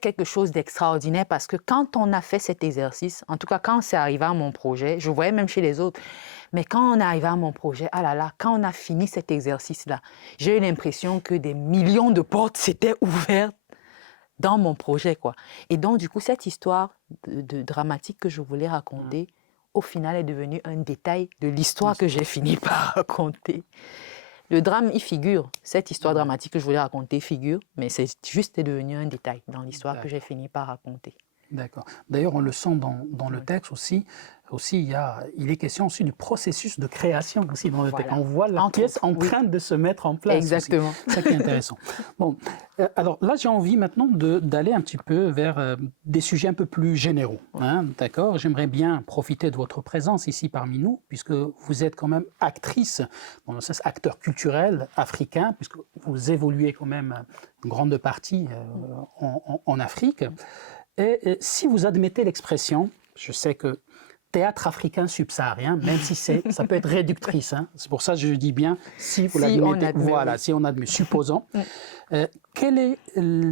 quelque chose d'extraordinaire parce que quand on a fait cet exercice, en tout cas, quand c'est arrivé à mon projet, je voyais même chez les autres, mais quand on est arrivé à mon projet, ah là là, quand on a fini cet exercice-là, j'ai eu l'impression que des millions de portes s'étaient ouvertes dans mon projet, quoi. Et donc, du coup, cette histoire de dramatique que je voulais raconter, au final, est devenue un détail de l'histoire que j'ai fini par raconter. Le drame, il figure. Cette histoire dramatique que je voulais raconter figure, mais c'est juste devenu un détail dans l'histoire que j'ai fini par raconter. D'accord. D'ailleurs, on le sent dans le texte aussi. Il est question aussi du processus de création aussi dans le texte. On voit la pièce en train de se mettre en place. Exactement. C'est ça qui est intéressant. Bon, alors là, j'ai envie maintenant d'aller un petit peu vers des sujets un peu plus généraux. Hein, d'accord. J'aimerais bien profiter de votre présence ici parmi nous, puisque vous êtes quand même actrice, dans le sens acteur culturel africain, puisque vous évoluez quand même une grande partie en Afrique. Et si vous admettez l'expression, je sais que théâtre africain subsaharien, même si ça peut être réductrice, hein, c'est pour ça que je dis bien si vous l'admettez. Voilà, si on admet, supposons. Quelle est,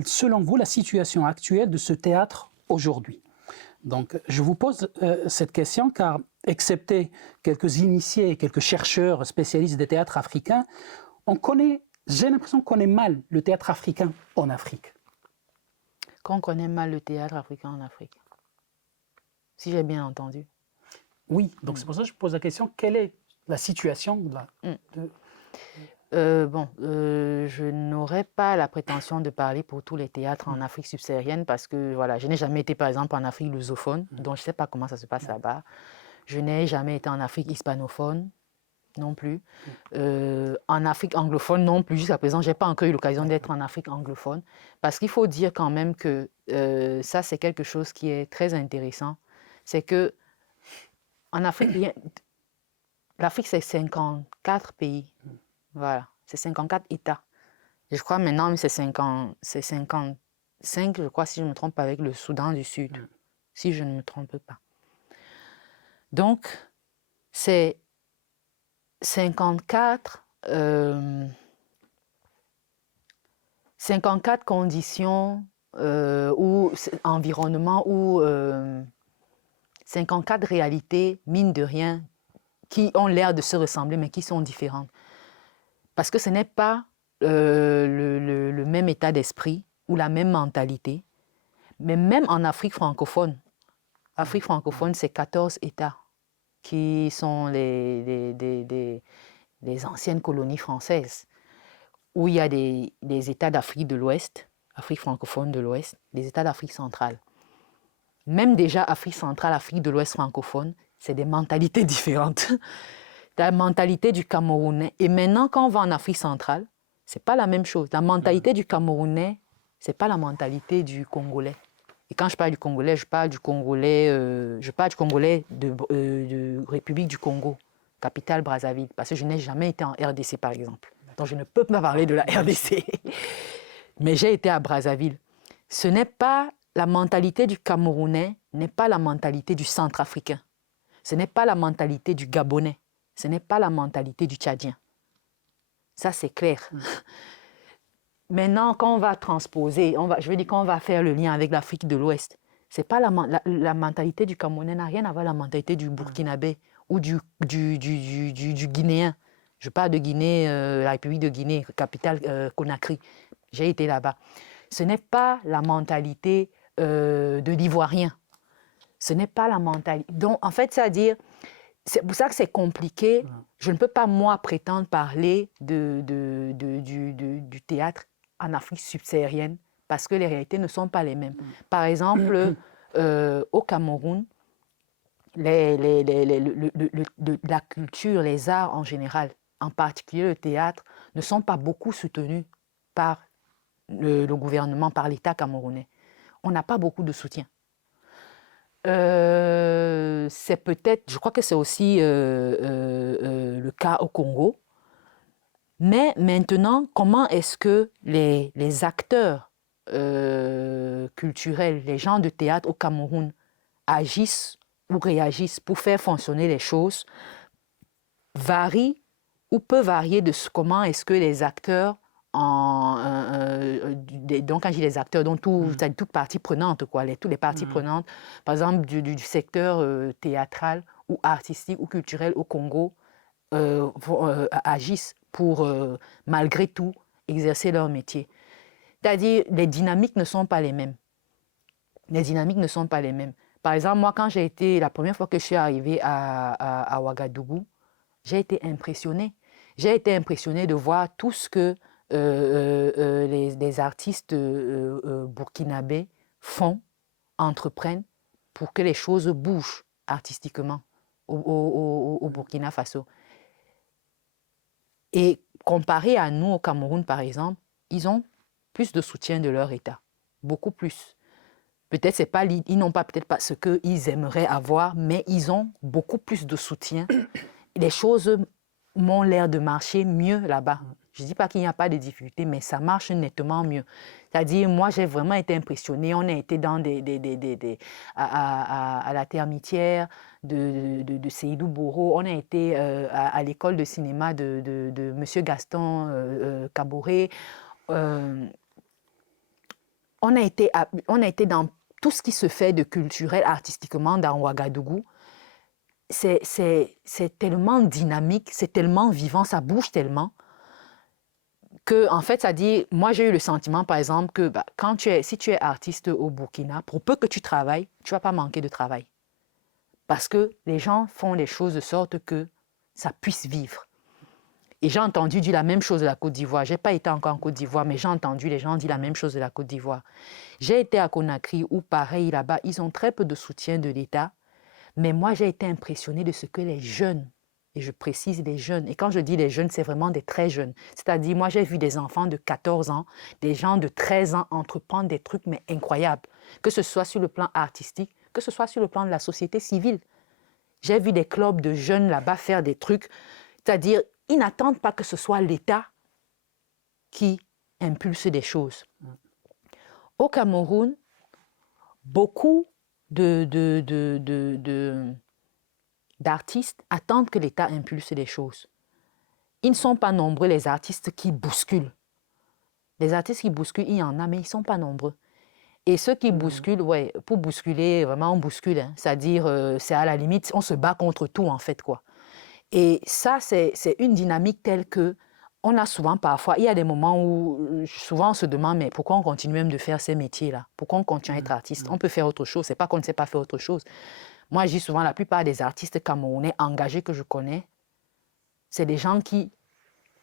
selon vous, la situation actuelle de ce théâtre aujourd'hui? Donc, je vous pose cette question car, excepté quelques initiés, quelques chercheurs spécialistes des théâtres africains, j'ai l'impression qu'on connaît mal le théâtre africain en Afrique. Qu'on connaît mal le théâtre africain en Afrique. Si j'ai bien entendu. Oui, donc c'est pour ça que je pose la question, quelle est la situation je n'aurais pas la prétention de parler pour tous les théâtres en Afrique subsaharienne parce que voilà, je n'ai jamais été par exemple en Afrique lusophone, donc je ne sais pas comment ça se passe là-bas. Je n'ai jamais été en Afrique hispanophone. non plus. En Afrique anglophone, non plus. Jusqu'à présent, je n'ai pas encore eu l'occasion d'être en Afrique anglophone. Parce qu'il faut dire quand même que ça, c'est quelque chose qui est très intéressant. C'est que en Afrique, l'Afrique, c'est 54 pays. Voilà, c'est 54 États. Je crois maintenant, c'est 55, je crois, si je ne me trompe pas, avec le Soudan du Sud. Si je ne me trompe pas. Donc, c'est 54 conditions ou environnements ou 54 réalités, mine de rien, qui ont l'air de se ressembler, mais qui sont différentes. Parce que ce n'est pas le même état d'esprit ou la même mentalité. Mais même en Afrique francophone, c'est 14 États qui sont les anciennes colonies françaises, où il y a des États d'Afrique de l'Ouest, Afrique francophone de l'Ouest, des États d'Afrique centrale. Même déjà Afrique centrale, Afrique de l'Ouest francophone, c'est des mentalités différentes. La mentalité du Camerounais. Et maintenant, quand on va en Afrique centrale, c'est pas la même chose. La mentalité du Camerounais, c'est pas la mentalité du Congolais. Et quand je parle du Congolais, je parle du Congolais de République du Congo, capitale Brazzaville, parce que je n'ai jamais été en RDC, par exemple. Donc, je ne peux pas parler de la RDC. Mais j'ai été à Brazzaville. Ce n'est pas la mentalité du Camerounais, n'est pas la mentalité du Centrafricain. Ce n'est pas la mentalité du Gabonais. Ce n'est pas la mentalité du Tchadien. Ça, c'est clair. Maintenant, quand on va transposer, quand on va faire le lien avec l'Afrique de l'Ouest, c'est pas la mentalité du Camerounais n'a rien à voir avec la mentalité du Burkinabé ou du Guinéen. Je parle de Guinée, la République de Guinée, capitale Conakry. J'ai été là-bas. Ce n'est pas la mentalité de l'Ivoirien. Ce n'est pas la mentalité. Donc, en fait, c'est-à-dire, c'est pour ça que c'est compliqué. Je ne peux pas, moi, prétendre parler du théâtre en Afrique subsaharienne parce que les réalités ne sont pas les mêmes. Par exemple, au Cameroun, la culture, les arts en général, en particulier le théâtre, ne sont pas beaucoup soutenus par le gouvernement, par l'État camerounais. On n'a pas beaucoup de soutien. C'est peut-être, je crois que c'est aussi le cas au Congo. Mais maintenant, comment est-ce que les acteurs culturels, les gens de théâtre au Cameroun agissent ou réagissent pour faire fonctionner les choses varie ou peut varier de comment est-ce que les acteurs, donc quand je dis les acteurs, donc toute partie prenante, toutes les parties prenantes, par exemple du secteur théâtral ou artistique ou culturel au Congo, agissent pour, malgré tout, exercer leur métier. C'est-à-dire, les dynamiques ne sont pas les mêmes. Les dynamiques ne sont pas les mêmes. Par exemple, moi, quand la première fois que je suis arrivée à Ouagadougou, j'ai été impressionnée. J'ai été impressionnée de voir tout ce que les artistes burkinabés font, entreprennent pour que les choses bougent artistiquement au Burkina Faso. Et comparé à nous au Cameroun, par exemple, ils ont plus de soutien de leur État, beaucoup plus. Peut-être ils n'ont peut-être pas ce qu'ils aimeraient avoir, mais ils ont beaucoup plus de soutien. Les choses m'ont l'air de marcher mieux là-bas. Je ne dis pas qu'il n'y a pas de difficultés, mais ça marche nettement mieux. C'est-à-dire, moi, j'ai vraiment été impressionnée. On a été à la termitière de Seydou Boro. On a été à l'école de cinéma de M. Gaston Caboret. On a été dans tout ce qui se fait de culturel, artistiquement dans Ouagadougou. C'est tellement dynamique, c'est tellement vivant, ça bouge tellement que, en fait, ça dit, moi j'ai eu le sentiment, par exemple, que si tu es artiste au Burkina, pour peu que tu travailles, tu ne vas pas manquer de travail. Parce que les gens font les choses de sorte que ça puisse vivre. Et j'ai entendu dire la même chose de la Côte d'Ivoire. Je n'ai pas été encore en Côte d'Ivoire, mais j'ai entendu les gens dire la même chose de la Côte d'Ivoire. J'ai été à Conakry, où pareil, là-bas, ils ont très peu de soutien de l'État. Mais moi, j'ai été impressionnée de ce que les jeunes Et je précise les jeunes. Et quand je dis les jeunes, c'est vraiment des très jeunes. C'est-à-dire, moi, j'ai vu des enfants de 14 ans, des gens de 13 ans entreprendre des trucs, mais incroyables. Que ce soit sur le plan artistique, que ce soit sur le plan de la société civile. J'ai vu des clubs de jeunes là-bas faire des trucs. C'est-à-dire, ils n'attendent pas que ce soit l'État qui impulse des choses. Au Cameroun, beaucoup d'artistes attendent que l'État impulse des choses. Ils ne sont pas nombreux, les artistes qui bousculent. Les artistes qui bousculent, il y en a, mais ils ne sont pas nombreux. Et ceux qui bousculent, ouais, pour bousculer, vraiment, on bouscule. Hein. C'est-à-dire, c'est à la limite, on se bat contre tout, en fait, quoi. Et ça, c'est une dynamique telle que on a souvent, parfois, il y a des moments où souvent on se demande, mais pourquoi on continue même de faire ces métiers-là? Pourquoi on continue à être artiste? On peut faire autre chose. C'est pas qu'on ne sait pas faire autre chose. Moi, je dis souvent, la plupart des artistes camerounais engagés que je connais, c'est des gens qui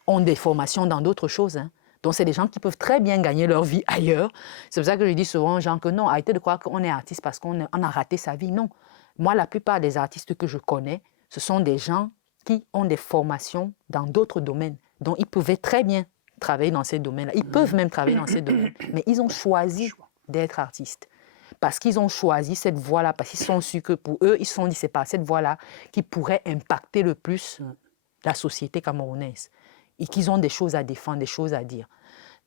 ont des formations dans d'autres choses. Hein. Donc, c'est des gens qui peuvent très bien gagner leur vie ailleurs. C'est pour ça que je dis souvent aux gens que non, arrêtez de croire qu'on est artiste parce qu'on a raté sa vie. Non. Moi, la plupart des artistes que je connais, ce sont des gens qui ont des formations dans d'autres domaines. Donc, ils pouvaient très bien travailler dans ces domaines-là. Ils peuvent même travailler dans ces domaines. Mais ils ont choisi d'être artistes. Parce qu'ils ont choisi cette voie-là, parce qu'ils sont sûrs que pour eux, ils se sont dit, c'est pas cette voie-là qui pourrait impacter le plus la société camerounaise. Et qu'ils ont des choses à défendre, des choses à dire.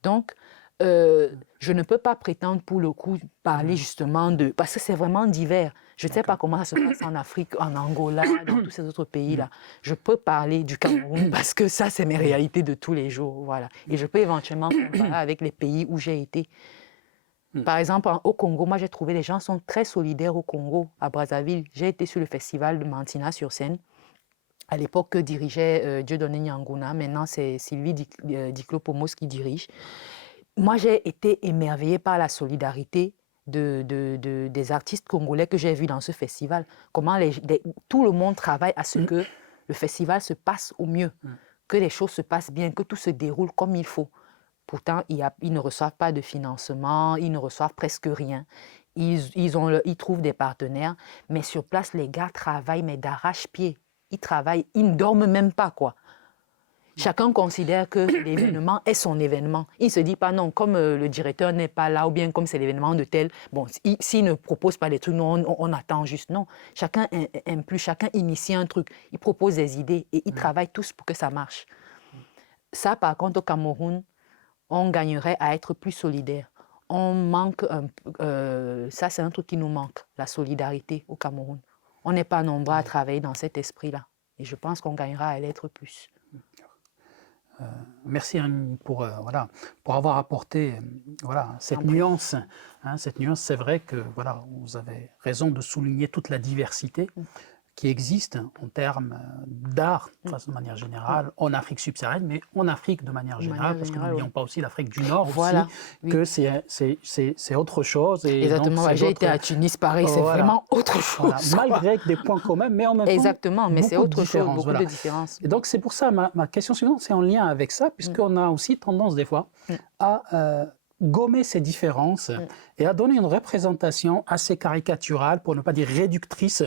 Donc, je ne peux pas prétendre pour le coup parler justement de... Parce que c'est vraiment divers. Je ne sais pas comment ça se passe en Afrique, en Angola, dans tous ces autres pays-là. Je peux parler du Cameroun parce que ça, c'est mes réalités de tous les jours. Voilà. Et je peux éventuellement comparer avec les pays où j'ai été. Par exemple, au Congo, moi, j'ai trouvé les gens sont très solidaires au Congo, à Brazzaville. J'ai été sur le festival de Mantina sur scène. À l'époque, que dirigeait Dieudonné Nyanguna. Maintenant, c'est Sylvie Diklopomos qui dirige. Moi, j'ai été émerveillée par la solidarité des artistes congolais que j'ai vus dans ce festival. Comment tout le monde travaille à ce que le festival se passe au mieux, que les choses se passent bien, que tout se déroule comme il faut. Pourtant, ils ne reçoivent pas de financement, ils ne reçoivent presque rien. Ils trouvent des partenaires, mais sur place, les gars travaillent mais d'arrache-pied. Ils travaillent, ils ne dorment même pas, quoi. Chacun considère que l'événement est son événement. Il ne se dit pas non, comme le directeur n'est pas là ou bien comme c'est l'événement de tel, bon, s'il ne propose pas des trucs, non, on attend juste. Non, chacun impulse, chacun initie un truc. Il propose des idées et ils travaillent tous pour que ça marche. Ça, par contre, au Cameroun, on gagnerait à être plus solidaire. On manque, ça c'est un truc qui nous manque, la solidarité au Cameroun. On n'est pas nombreux à travailler dans cet esprit-là. Et je pense qu'on gagnera à l'être plus. Merci pour avoir apporté cette nuance. Hein, cette nuance, c'est vrai que vous avez raison de souligner toute la diversité qui existe en termes d'art, de manière générale, en Afrique subsaharienne, mais en Afrique de manière générale, parce que n'oublions pas aussi l'Afrique du Nord, que c'est autre chose. Et exactement, j'ai été à Tunis, pareil, c'est vraiment autre chose. Malgré des points communs, mais en même temps, exactement, mais c'est autre chose, beaucoup de différences. Et donc c'est pour ça, ma question suivante, c'est en lien avec ça, puisqu'on a aussi tendance des fois à gommer ces différences et à donner une représentation assez caricaturale, pour ne pas dire réductrice,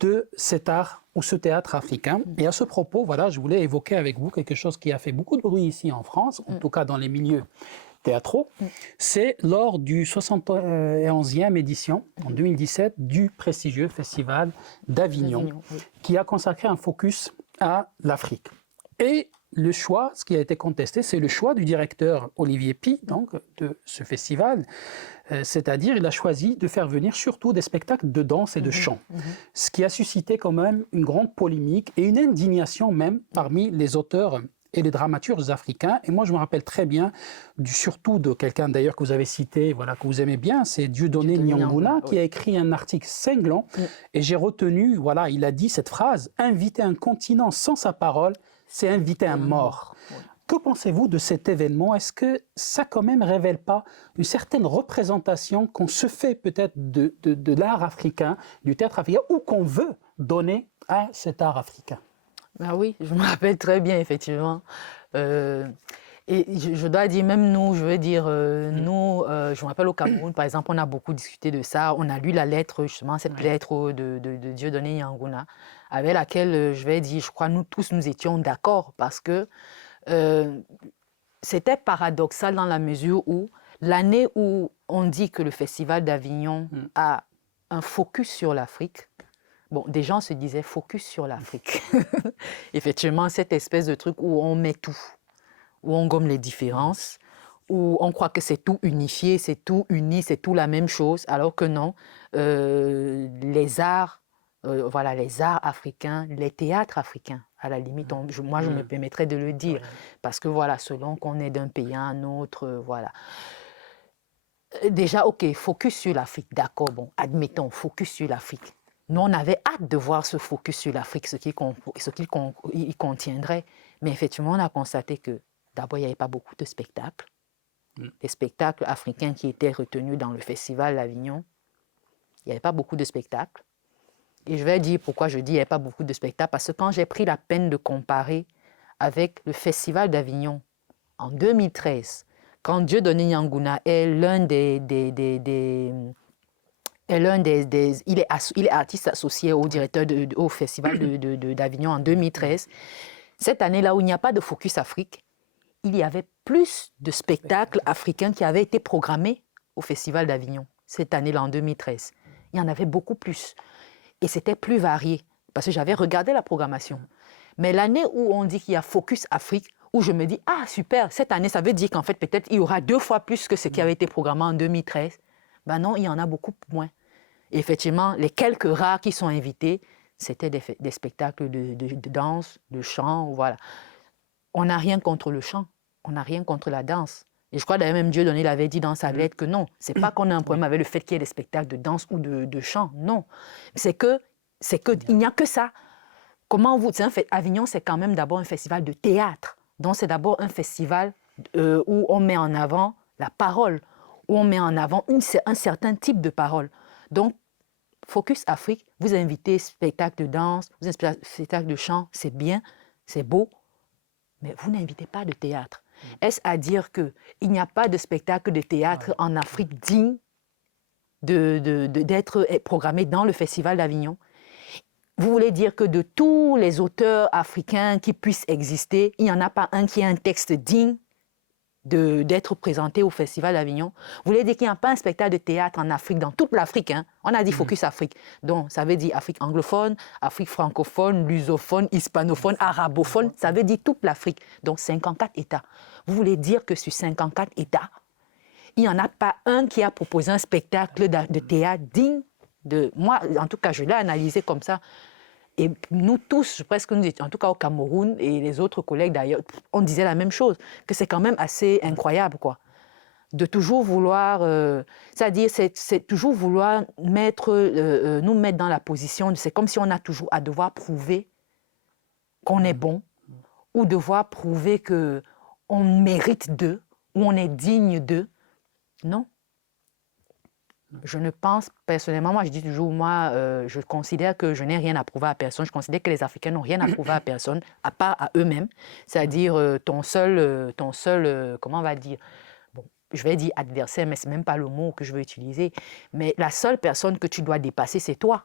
de cet art ou ce théâtre africain. Et à ce propos, je voulais évoquer avec vous quelque chose qui a fait beaucoup de bruit ici en France, en tout cas dans les milieux théâtraux. C'est lors du 71e édition, en 2017, du prestigieux Festival d'Avignon, qui a consacré un focus à l'Afrique. Et le choix, ce qui a été contesté, c'est le choix du directeur Olivier Pi, donc, de ce festival. C'est-à-dire, il a choisi de faire venir surtout des spectacles de danse et de chant, ce qui a suscité quand même une grande polémique et une indignation même parmi les auteurs et les dramaturges africains. Et moi, je me rappelle très bien, surtout de quelqu'un d'ailleurs que vous avez cité, que vous aimez bien, c'est Dieudonné Nyanguna, qui a écrit un article cinglant. Et j'ai retenu, il a dit cette phrase, « Inviter un continent sans sa parole, c'est inviter un mort ». Que pensez-vous de cet événement? Est-ce que ça quand même révèle pas une certaine représentation qu'on se fait peut-être de l'art africain, du théâtre africain, ou qu'on veut donner à cet art africain? Oui, je me rappelle très bien, effectivement. Et je dois dire, même nous, je veux dire, nous, je me rappelle au Cameroun, par exemple, on a beaucoup discuté de ça. On a lu la lettre, justement, cette lettre de Dieudonné Nyanguna, avec laquelle, je vais dire, je crois, nous tous, nous étions d'accord parce que c'était paradoxal dans la mesure où l'année où on dit que le Festival d'Avignon a un focus sur l'Afrique, bon, des gens se disaient focus sur l'Afrique. Effectivement, cette espèce de truc où on met tout, où on gomme les différences, où on croit que c'est tout unifié, c'est tout uni, c'est tout la même chose, alors que non. Les arts, voilà, les arts africains, les théâtres africains, à la limite, moi je me permettrais de le dire, parce que voilà, selon qu'on est d'un pays à un autre, voilà. Déjà, ok, focus sur l'Afrique, d'accord, bon, admettons, focus sur l'Afrique. Nous, on avait hâte de voir ce focus sur l'Afrique, ce qu'il contiendrait. Mais effectivement, on a constaté que d'abord, il n'y avait pas beaucoup de spectacles. Les spectacles africains qui étaient retenus dans le Festival d'Avignon, il n'y avait pas beaucoup de spectacles. Et je vais dire pourquoi je dis qu'il n'y avait pas beaucoup de spectacles. Parce que quand j'ai pris la peine de comparer avec le Festival d'Avignon en 2013, quand Dieudonné Nyanguna est il est artiste associé au directeur au Festival d'Avignon en 2013. Cette année-là où il n'y a pas de Focus Afrique, il y avait plus de spectacles africains qui avaient été programmés au Festival d'Avignon, cette année-là en 2013. Il y en avait beaucoup plus. Et c'était plus varié, parce que j'avais regardé la programmation. Mais l'année où on dit qu'il y a Focus Afrique, où je me dis, ah super, cette année, ça veut dire qu'en fait, peut-être il y aura 2 fois plus que ce qui avait été programmé en 2013. Ben non, il y en a beaucoup moins. Et effectivement, les quelques rares qui sont invités, c'était des spectacles de danse, de chant, voilà. On n'a rien contre le chant, on n'a rien contre la danse. Et je crois d'ailleurs même Dieudonné l'avait dit dans sa lettre que non, c'est pas qu'on a un problème avec le fait qu'il y ait des spectacles de danse ou de chant, non. C'est que il n'y a que ça. Comment vous... Avignon, c'est quand même d'abord un festival de théâtre. Donc, c'est d'abord un festival où on met en avant la parole, où on met en avant un certain type de parole. Donc, Focus Afrique, vous invitez spectacle de danse, vous invitez spectacle de chant, c'est bien, c'est beau, mais vous n'invitez pas de théâtre. Est-ce à dire qu'il n'y a pas de spectacle de théâtre en Afrique digne d'être programmé dans le Festival d'Avignon? Vous voulez dire que de tous les auteurs africains qui puissent exister, il n'y en a pas un qui a un texte digne d'être présenté au Festival d'Avignon? Vous voulez dire qu'il n'y a pas un spectacle de théâtre en Afrique, dans toute l'Afrique, hein? On a dit Focus Afrique. Donc, ça veut dire Afrique anglophone, Afrique francophone, lusophone, hispanophone, arabophone. Ça veut dire toute l'Afrique. Donc, 54 États. Vous voulez dire que sur 54 États, il n'y en a pas un qui a proposé un spectacle de théâtre digne de... Moi, en tout cas, je l'ai analysé comme ça. Et nous tous, presque nous étions, en tout cas au Cameroun, et les autres collègues d'ailleurs, on disait la même chose, que c'est quand même assez incroyable, quoi. De toujours vouloir, c'est-à-dire, c'est toujours vouloir nous mettre dans la position, c'est comme si on a toujours à devoir prouver qu'on est bon, ou devoir prouver qu'on mérite d'eux, ou on est digne d'eux. Non. Je ne pense, personnellement, moi je dis toujours, moi je considère que je n'ai rien à prouver à personne, je considère que les Africains n'ont rien à prouver à personne, à part à eux-mêmes, c'est-à-dire ton seul, comment on va dire, bon, je vais dire adversaire, mais ce n'est même pas le mot que je veux utiliser, mais la seule personne que tu dois dépasser, c'est toi.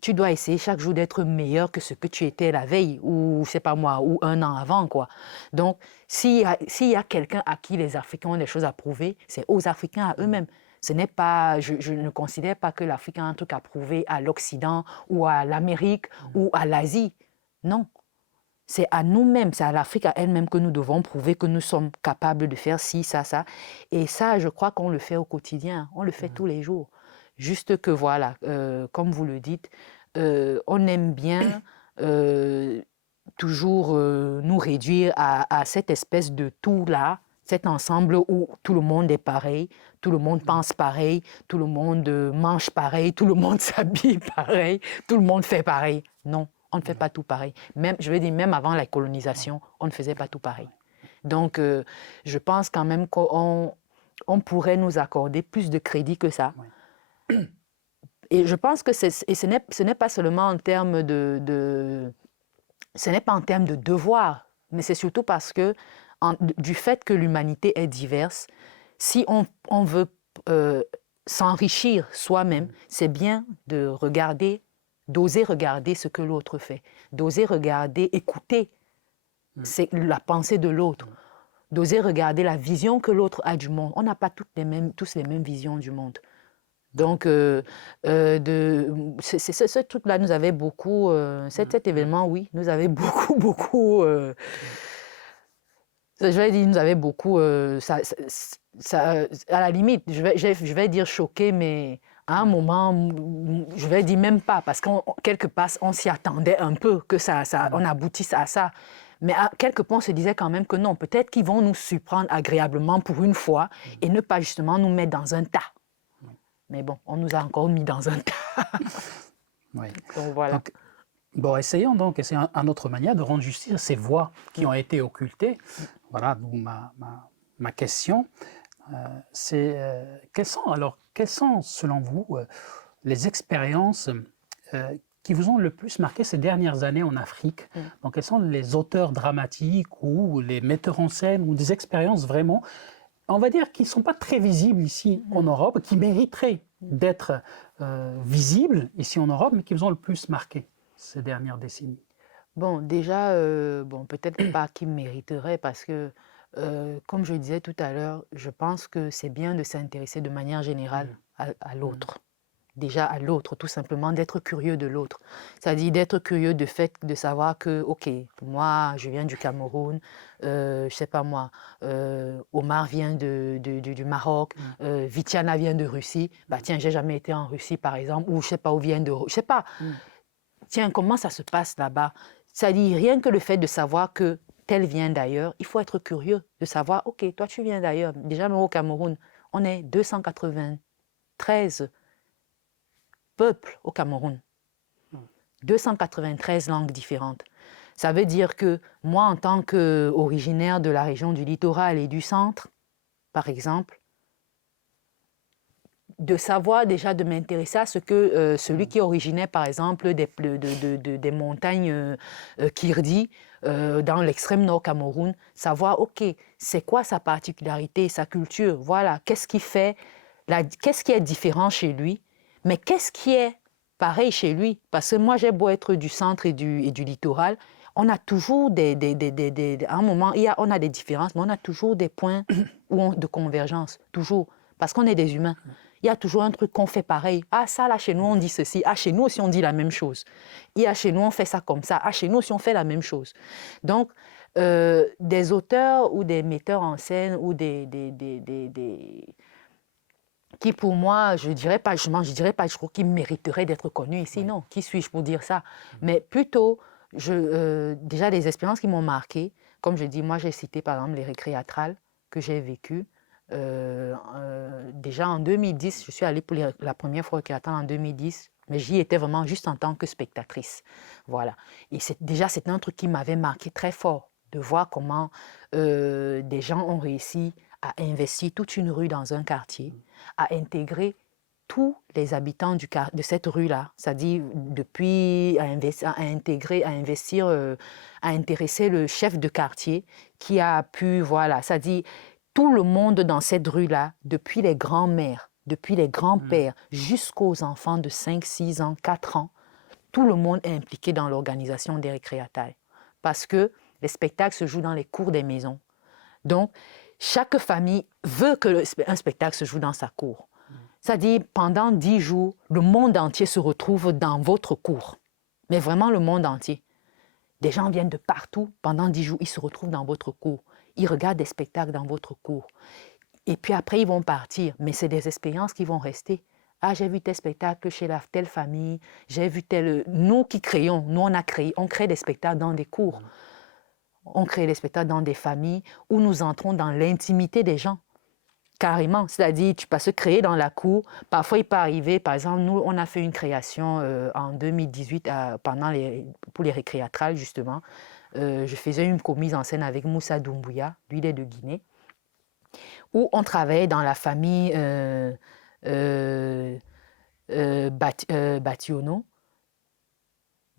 Tu dois essayer chaque jour d'être meilleur que ce que tu étais la veille, ou je sais pas moi, ou un an avant, quoi. Donc, s'il y a quelqu'un à qui les Africains ont des choses à prouver, c'est aux Africains à eux-mêmes. Ce n'est pas, je ne considère pas que l'Afrique a un truc à prouver à l'Occident ou à l'Amérique ou à l'Asie. Non. C'est à nous-mêmes, c'est à l'Afrique à elle-même que nous devons prouver que nous sommes capables de faire ci, ça, ça. Et ça, je crois qu'on le fait au quotidien, on le fait tous les jours. Juste que voilà, comme vous le dites, on aime bien toujours nous réduire à cette espèce de tout-là, cet ensemble où tout le monde est pareil, tout le monde pense pareil, tout le monde mange pareil, tout le monde s'habille pareil, tout le monde fait pareil. Non, on ne fait pas tout pareil. Même, je veux dire, même avant la colonisation, on ne faisait pas tout pareil. Donc, je pense quand même qu'on pourrait nous accorder plus de crédit que ça. Et je pense que ce n'est pas seulement en termes ce n'est pas en termes de devoir, mais c'est surtout parce que du fait que l'humanité est diverse, si on veut s'enrichir soi-même, c'est bien de regarder, d'oser regarder ce que l'autre fait, d'oser regarder, écouter la pensée de l'autre, d'oser regarder la vision que l'autre a du monde. On n'a pas tous les mêmes visions du monde. Donc, ce truc-là nous avait beaucoup, cet événement, oui, nous avait beaucoup, je vais dire, nous avait beaucoup, à la limite, je vais dire choqué, mais à un moment, je vais dire même pas, parce qu'en quelque part, on s'y attendait un peu que on aboutisse à ça. Mais à quelque part, on se disait quand même que non, peut-être qu'ils vont nous surprendre agréablement pour une fois et ne pas justement nous mettre dans un tas. Mais bon, on nous a encore mis dans un tas. Oui. Donc voilà. Donc, bon, essayons une autre manière de rendre justice à ces voix qui ont été occultées. Voilà, d'où ma question. C'est quelles sont, selon vous, les expériences qui vous ont le plus marqué ces dernières années en Afrique? Donc, quels sont les auteurs dramatiques ou les metteurs en scène ou des expériences vraiment, on va dire, qui ne sont pas très visibles ici en Europe, qui mériteraient d'être visibles ici en Europe, mais qui vous ont le plus marqué ces dernières décennies? Bon, déjà, peut-être pas qui mériterait parce que, comme je disais tout à l'heure, je pense que c'est bien de s'intéresser de manière générale à l'autre. Déjà à l'autre, tout simplement, d'être curieux de l'autre. C'est-à-dire d'être curieux de fait de savoir que, OK, moi, je viens du Cameroun, je sais pas moi, Omar vient du Maroc, Vitiana vient de Russie. Bah tiens, j'ai jamais été en Russie, par exemple, ou je sais pas où vient de... Je sais pas. Tiens, comment ça se passe là-bas? C'est-à-dire rien que le fait de savoir que tel vient d'ailleurs, il faut être curieux de savoir, OK, toi tu viens d'ailleurs. Déjà, même au Cameroun, on est 293 peuples au Cameroun. 293 langues différentes. Ça veut dire que moi, en tant qu'originaire de la région du littoral et du centre, par exemple, de savoir déjà, de m'intéresser à ce que celui qui est originaire, par exemple, des montagnes Kirdi, dans l'extrême nord Cameroun, savoir, OK, c'est quoi sa particularité, sa culture, voilà, qu'est-ce qui fait, qu'est-ce qui est différent chez lui, mais qu'est-ce qui est pareil chez lui, parce que moi, j'ai beau être du centre et du littoral, on a toujours à un moment, on a des différences, mais on a toujours des points de convergence, toujours, parce qu'on est des humains. Il y a toujours un truc qu'on fait pareil. Ah, ça, là, chez nous, on dit ceci. Ah, chez nous aussi, on dit la même chose. Et ah, chez nous, on fait ça comme ça. Ah, chez nous aussi, on fait la même chose. Donc, des auteurs ou des metteurs en scène ou qui, pour moi, je dirais pas, je crois qu'ils mériteraient d'être connus ici. Non, qui suis-je pour dire ça? Mais plutôt, déjà, des expériences qui m'ont marqué. Comme je dis, moi, j'ai cité, par exemple, les récréatrales que j'ai vécues. Déjà en 2010, je suis allée pour la première fois au Kéatan en 2010, mais j'y étais vraiment juste en tant que spectatrice. Voilà. Et c'était un truc qui m'avait marqué très fort, de voir comment des gens ont réussi à investir toute une rue dans un quartier, à intégrer tous les habitants de cette rue-là, c'est-à-dire depuis à intéresser le chef de quartier qui a pu, voilà, c'est-à-dire tout le monde dans cette rue-là, depuis les grands-mères, depuis les grands-pères, jusqu'aux enfants de 5, 6 ans, 4 ans, tout le monde est impliqué dans l'organisation des récréatailles. Parce que les spectacles se jouent dans les cours des maisons. Donc, chaque famille veut qu'un spectacle se joue dans sa cour. C'est-à-dire, pendant 10 jours, le monde entier se retrouve dans votre cour. Mais vraiment le monde entier. Des gens viennent de partout. Pendant 10 jours, ils se retrouvent dans votre cour. Ils regardent des spectacles dans votre cour. Et puis après, ils vont partir. Mais c'est des expériences qui vont rester. Ah, j'ai vu tel spectacle chez telle famille. J'ai vu tel... Nous qui créons, on crée des spectacles dans des cours. On crée des spectacles dans des familles où nous entrons dans l'intimité des gens. Carrément, c'est-à-dire tu peux se créer dans la cour. Parfois, il peut arriver, par exemple, nous, on a fait une création en 2018 pour les récréatrales, justement. Je faisais une commise en scène avec Moussa Doumbouya, lui, il est de Guinée, où on travaillait dans la famille Bationo,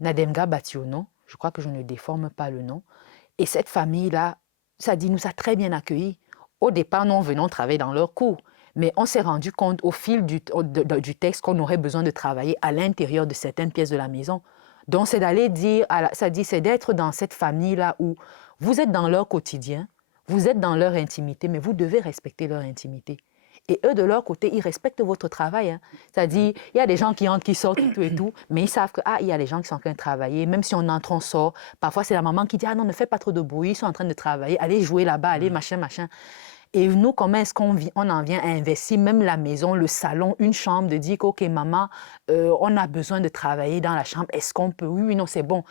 Nademga Bationo, je crois que je ne déforme pas le nom. Et cette famille-là, ça dit, nous a très bien accueillis. Au départ, nous venons travailler dans leur cours, mais on s'est rendu compte au fil du texte qu'on aurait besoin de travailler à l'intérieur de certaines pièces de la maison. Donc, c'est d'aller dire, ça dit, c'est d'être dans cette famille-là où vous êtes dans leur quotidien, vous êtes dans leur intimité, mais vous devez respecter leur intimité. Et eux, de leur côté, ils respectent votre travail. Hein. C'est-à-dire, il y a des gens qui entrent, qui sortent, tout et tout, mais ils savent que, il y a des gens qui sont en train de travailler. Même si on entre, on sort. Parfois, c'est la maman qui dit, non, ne fais pas trop de bruit, ils sont en train de travailler, allez jouer là-bas, allez, machin, machin. Et nous, comment est-ce qu'on en vient à investir même la maison, le salon, une chambre, de dire, OK, maman, on a besoin de travailler dans la chambre, est-ce qu'on peut? Oui, oui, non, c'est bon.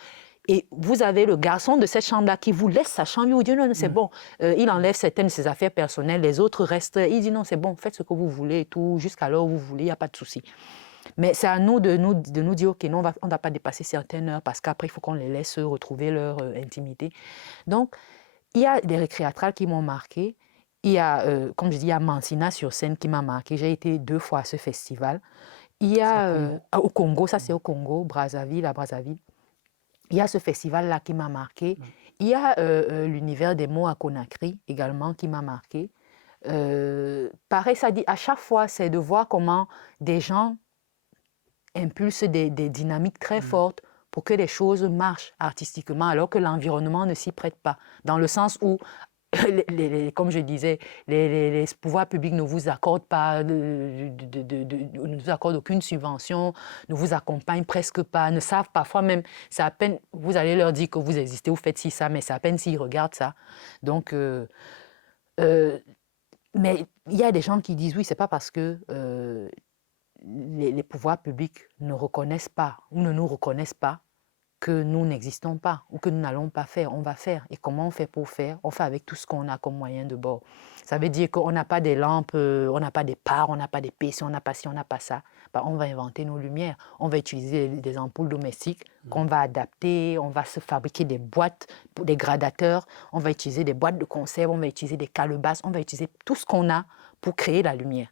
Et vous avez le garçon de cette chambre-là qui vous laisse sa chambre, il vous dit non, c'est bon. Il enlève certaines de ses affaires personnelles, les autres restent. Il dit non, c'est bon, faites ce que vous voulez et tout, jusqu'à l'heure où vous voulez, il n'y a pas de souci. Mais c'est à nous de nous dire, OK, non, on ne va pas dépasser certaines heures parce qu'après, il faut qu'on les laisse retrouver leur intimité. Donc, il y a des récréatrales qui m'ont marqué. Il y a, comme je dis, il y a Mansina sur scène qui m'a marqué. J'ai été 2 fois à ce festival. Il y a au Congo, ça c'est au Congo, Brazzaville, à Brazzaville. Il y a ce festival-là qui m'a marqué. Il y a l'univers des mots à Conakry également qui m'a marqué. Pareil, ça dit, à chaque fois, c'est de voir comment des gens impulsent des dynamiques très fortes pour que les choses marchent artistiquement, alors que l'environnement ne s'y prête pas. Dans le sens où, comme je disais, les pouvoirs publics ne vous accordent pas, ne vous accordent aucune subvention, ne vous accompagnent presque pas, ne savent parfois même, c'est à peine, vous allez leur dire que vous existez, vous faites ci, ça, mais c'est à peine s'ils regardent ça. Donc, mais il y a des gens qui disent oui, c'est pas parce que les pouvoirs publics ne reconnaissent pas ou ne nous reconnaissent pas que nous n'existons pas ou que nous n'allons pas faire, on va faire. Et comment on fait pour faire? On fait avec tout ce qu'on a comme moyen de bord. Ça veut dire qu'on n'a pas des lampes, on n'a pas des parts, on n'a pas des PC, on n'a pas ci, on n'a pas ça. On va inventer nos lumières. On va utiliser des ampoules domestiques qu'on va adapter, on va se fabriquer des boîtes, des gradateurs, on va utiliser des boîtes de conserve, on va utiliser des calebasses, on va utiliser tout ce qu'on a pour créer la lumière.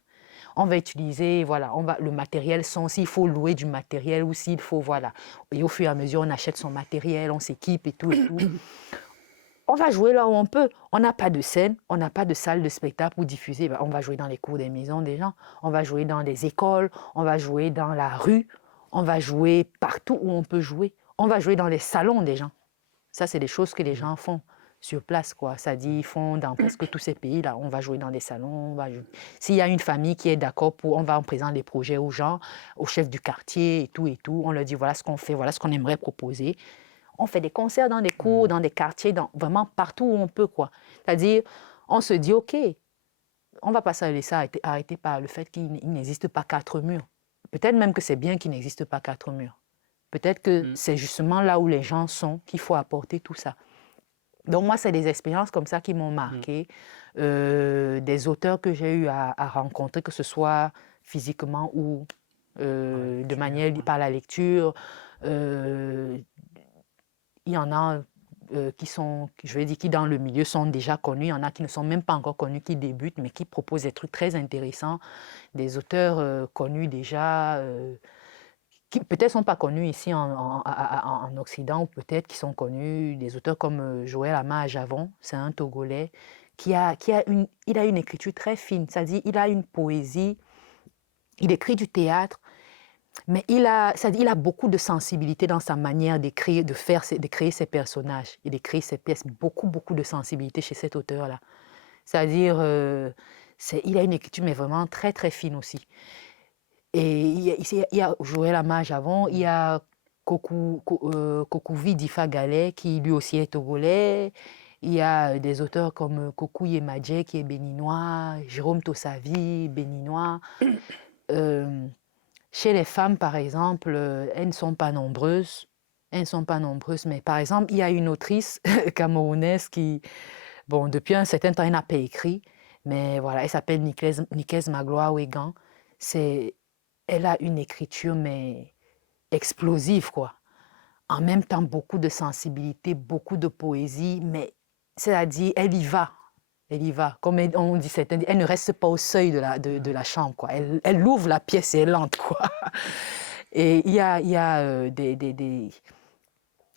On va utiliser, voilà, le matériel son, s'il faut louer du matériel ou s'il faut, voilà. Et au fur et à mesure, on achète son matériel, on s'équipe et tout et tout. On va jouer là où on peut. On n'a pas de scène, on n'a pas de salle de spectacle pour diffuser. On va jouer dans les cours des maisons des gens, on va jouer dans les écoles, on va jouer dans la rue, on va jouer partout où on peut jouer. On va jouer dans les salons des gens. Ça, c'est des choses que les gens font sur place, quoi. Ça dit, ils font dans presque tous ces pays-là. On va jouer dans des salons. S'il y a une famille qui est d'accord on va en présenter des projets aux gens, aux chefs du quartier et tout. On leur dit, voilà ce qu'on fait, voilà ce qu'on aimerait proposer. On fait des concerts dans des cours, dans des quartiers, vraiment partout où on peut, quoi. C'est-à-dire, on se dit, OK, on ne va pas se laisser arrêter par le fait qu'il n'existe pas 4 murs. Peut-être même que c'est bien qu'il n'existe pas 4 murs. Peut-être que c'est justement là où les gens sont qu'il faut apporter tout ça. Donc moi, c'est des expériences comme ça qui m'ont marqué, des auteurs que j'ai eu à rencontrer, que ce soit physiquement ou de manière par la lecture. Il y en a qui sont, je vais dire, qui dans le milieu sont déjà connus. Il y en a qui ne sont même pas encore connus, qui débutent, mais qui proposent des trucs très intéressants. Des auteurs connus déjà, qui peut-être ne sont pas connus ici en Occident, ou peut-être qui sont connus, des auteurs comme Joël Ama-Javon, c'est un Togolais, il a une écriture très fine, c'est-à-dire il a une poésie, il écrit du théâtre, mais il a beaucoup de sensibilité dans sa manière d'écrire, de créer ses personnages et d'écrire ses pièces, beaucoup de sensibilité chez cet auteur-là. C'est-à-dire, il a une écriture, mais vraiment très, très fine aussi. Et il y a Joël Ama-Javon, il y a Kokouvi Difa Galé, qui lui aussi est togolais. Il y a des auteurs comme Kokou Yemadje, qui est béninois, Jérôme Tossavi, béninois. Chez les femmes, par exemple, elles ne sont pas nombreuses. Mais par exemple, il y a une autrice camerounaise qui, bon, depuis un certain temps, elle n'a pas écrit, mais voilà, elle s'appelle Nikes Magloire Wegan. Elle a une écriture, mais explosive, quoi. En même temps, beaucoup de sensibilité, beaucoup de poésie, mais c'est-à-dire, elle y va. Comme on dit, elle ne reste pas au seuil de la chambre, quoi. Elle ouvre la pièce et elle entre, quoi. Et il y a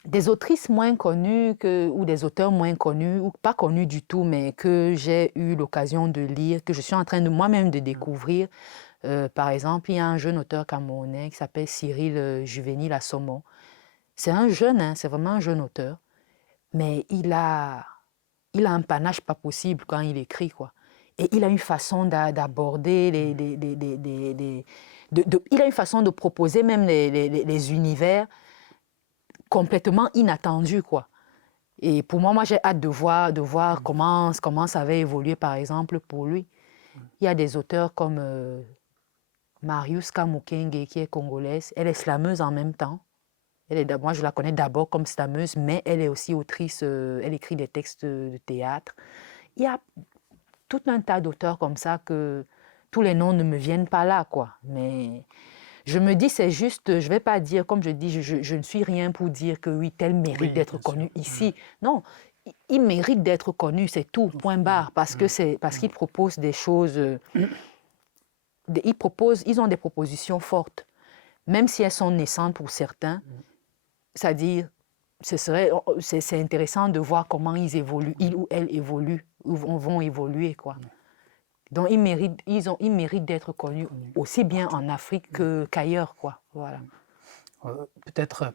Des autrices moins connues ou des auteurs moins connus, ou pas connus du tout, mais que j'ai eu l'occasion de lire, que je suis en train de moi-même de découvrir. Par exemple, il y a un jeune auteur camerounais qui s'appelle Cyril Juvénil Assomo. C'est un jeune, hein, c'est vraiment un jeune auteur, mais il a un panache pas possible quand il écrit, quoi. Et il a une façon d'aborder il a une façon de proposer même les univers complètement inattendus, quoi. Et pour moi, j'ai hâte de voir comment ça va évoluer, par exemple, pour lui. Il y a des auteurs comme Marius Kamukenge, qui est congolaise. Elle est slameuse en même temps. Moi, je la connais d'abord comme slameuse, mais elle est aussi autrice, elle écrit des textes de théâtre. Il y a tout un tas d'auteurs comme ça que tous les noms ne me viennent pas là, quoi. Mais je me dis, c'est juste, je ne vais pas dire, comme je dis, je ne suis rien pour dire que oui, tel mérite d'être connu ici. Non, il mérite d'être connu, c'est tout, point barre, parce qu'il propose des choses, ils ont des propositions fortes, même si elles sont naissantes pour certains. C'est-à-dire, c'est intéressant de voir comment ils évoluent, ils ou elles évoluent, ou vont évoluer, quoi. Donc, ils méritent d'être connus aussi bien en Afrique qu'ailleurs, quoi. Voilà. Peut-être,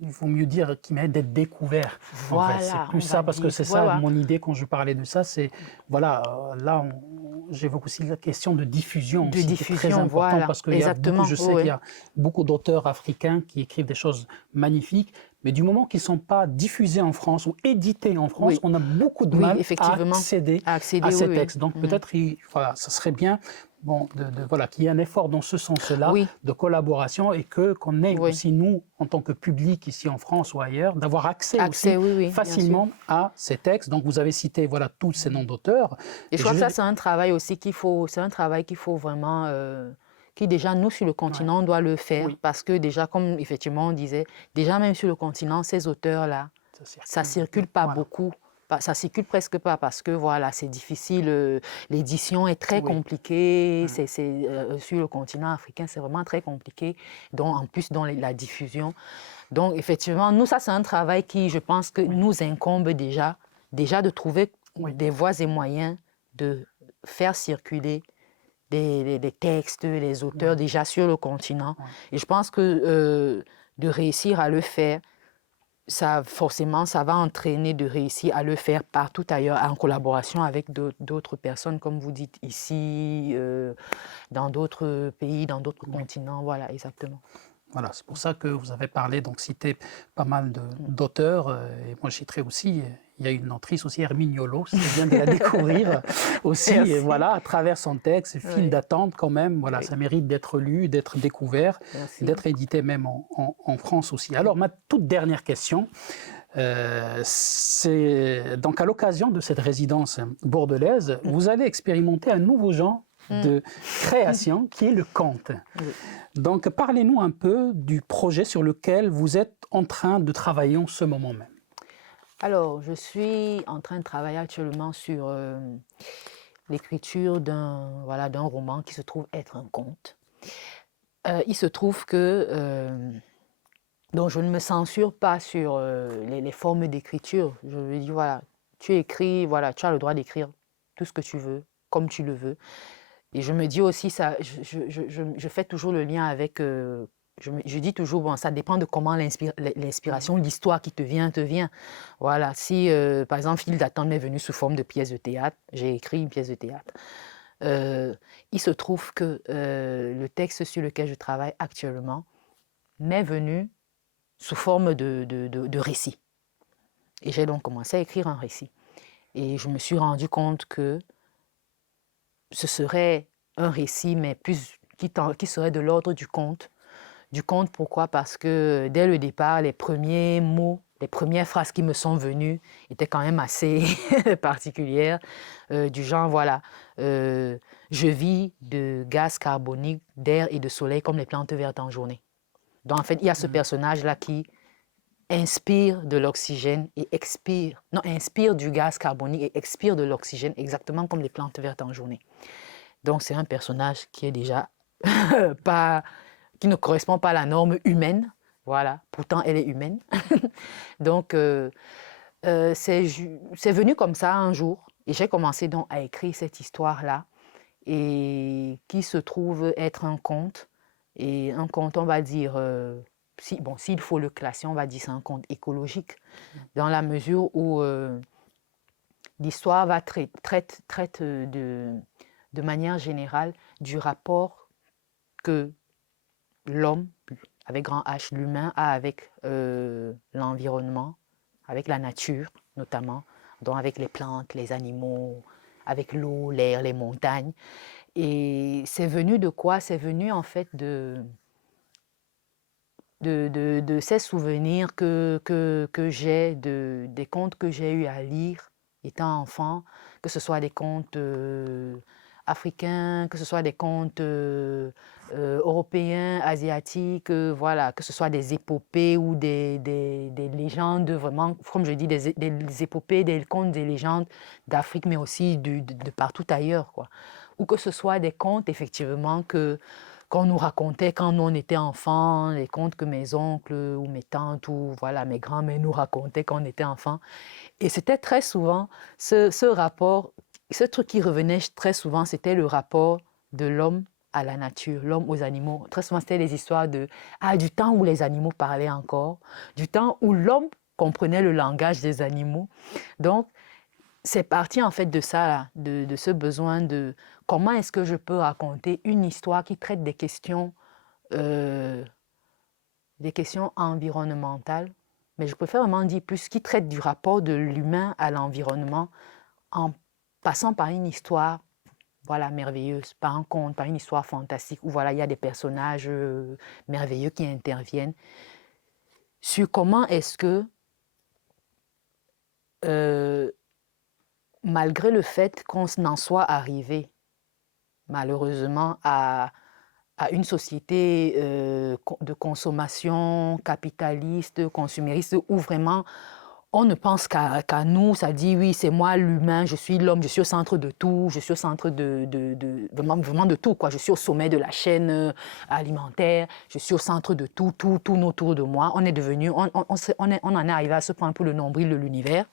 il vaut mieux dire qu'il mérite d'être découvert. Voilà, en fait. C'est plus ça, parce que c'est ça mon idée quand je parlais de ça. C'est, voilà, là, j'évoque aussi la question de diffusion. De diffusion, qui est très important, voilà. parce que je sais qu'il y a beaucoup d'auteurs africains qui écrivent des choses magnifiques, mais du moment qu'ils ne sont pas diffusés en France ou édités en France, on a beaucoup de mal à accéder à ces textes. Donc peut-être, voilà, ça serait bien voilà, qu'il y ait un effort dans ce sens-là, de collaboration, et qu'on ait aussi, nous, en tant que public ici en France ou ailleurs, d'avoir accès aussi facilement à ces textes. Donc vous avez cité, voilà, tous ces noms d'auteurs. Et je crois que ça, c'est un travail aussi qu'il faut vraiment... qui déjà, nous, sur le continent, on doit le faire, parce que déjà, comme effectivement on disait, déjà même sur le continent, ces auteurs-là, ça circule pas beaucoup. Ça circule presque pas, parce que voilà, c'est difficile, l'édition est très compliquée, sur le continent africain, c'est vraiment très compliqué, donc en plus dans la diffusion. Donc effectivement, nous, ça c'est un travail qui, je pense, que nous incombe déjà de trouver des voies et moyens de faire circuler des textes, les auteurs déjà sur le continent. Et je pense que de réussir à le faire, forcément, ça va entraîner de réussir à le faire partout ailleurs, en collaboration avec d'autres personnes, comme vous dites ici, dans d'autres pays, dans d'autres continents. Voilà, exactement. Voilà, c'est pour ça que vous avez parlé, donc cité pas mal d'auteurs, et moi je citerai aussi, il y a une autrice aussi, Hermine Yolo, c'est bien de la découvrir aussi, et voilà, à travers son texte, File d'attente quand même, voilà, ça mérite d'être lu, d'être découvert, d'être édité même en France aussi. Alors ma toute dernière question, c'est donc à l'occasion de cette résidence bordelaise, vous allez expérimenter un nouveau genre de création qui est le conte. Donc, parlez-nous un peu du projet sur lequel vous êtes en train de travailler en ce moment même. Alors, je suis en train de travailler actuellement sur l'écriture d'un roman qui se trouve être un conte. Il se trouve que donc je ne me censure pas sur les formes d'écriture. Je lui dis, voilà, tu écris, voilà, tu as le droit d'écrire tout ce que tu veux, comme tu le veux. Et je me dis aussi, ça, je fais toujours le lien avec... je dis toujours, bon, ça dépend de comment l'inspiration, l'histoire qui te vient. Voilà, si, par exemple, File d'attente m'est venu sous forme de pièce de théâtre, j'ai écrit une pièce de théâtre. Il se trouve que le texte sur lequel je travaille actuellement m'est venu sous forme de récit. Et j'ai donc commencé à écrire un récit. Et je me suis rendu compte que ce serait un récit, mais plus qui serait de l'ordre du conte. Du conte, pourquoi? Parce que dès le départ, les premiers mots, les premières phrases qui me sont venues étaient quand même assez particulières, du genre, voilà, je vis de gaz carbonique, d'air et de soleil comme les plantes vertes en journée. Donc, en fait, il y a ce personnage-là qui inspire de l'oxygène et inspire du gaz carbonique et expire de l'oxygène, exactement comme les plantes vertes en journée. Donc, c'est un personnage qui est déjà qui ne correspond pas à la norme humaine. Voilà, pourtant elle est humaine. Donc, c'est venu comme ça un jour. Et j'ai commencé donc à écrire cette histoire-là, et qui se trouve être un conte. Et un conte, on va dire, s'il faut le classer, on va dire c'est un conte écologique, dans la mesure où l'histoire traite de manière générale du rapport que l'homme, avec grand H, l'humain, a avec l'environnement, avec la nature notamment, donc avec les plantes, les animaux, avec l'eau, l'air, les montagnes. Et c'est venu de quoi? C'est venu en fait de ces souvenirs que j'ai, des contes que j'ai eu à lire étant enfant, que ce soit des contes africains, que ce soit des contes européens, asiatiques, voilà, que ce soit des épopées ou des légendes, vraiment, comme je dis, des épopées, des contes, des légendes d'Afrique, mais aussi de partout ailleurs, quoi. Ou que ce soit des contes, effectivement, qu'on nous racontait quand nous on était enfants, les contes que mes oncles ou mes tantes ou voilà, mes grands-mères nous racontaient quand on était enfants. Et c'était très souvent ce rapport, ce truc qui revenait très souvent, c'était le rapport de l'homme à la nature, l'homme aux animaux. Très souvent, c'était les histoires du temps où les animaux parlaient encore, du temps où l'homme comprenait le langage des animaux. Donc, c'est parti en fait de ça, là, de ce besoin de comment est-ce que je peux raconter une histoire qui traite euh, des questions environnementales, mais je préfère vraiment dire plus qui traite du rapport de l'humain à l'environnement en passant par une histoire, voilà, merveilleuse, par un conte, par une histoire fantastique où voilà, il y a des personnages merveilleux qui interviennent sur comment est-ce que euh, malgré le fait qu'on en soit arrivé malheureusement à une société de consommation capitaliste, consumériste, où vraiment on ne pense qu'à nous, ça dit oui, c'est moi l'humain, je suis l'homme, je suis au centre de tout, je suis au centre vraiment de tout, quoi. Je suis au sommet de la chaîne alimentaire, je suis au centre de tout autour de moi. On est devenu, on en est arrivé à ce point pour le nombril de l'univers.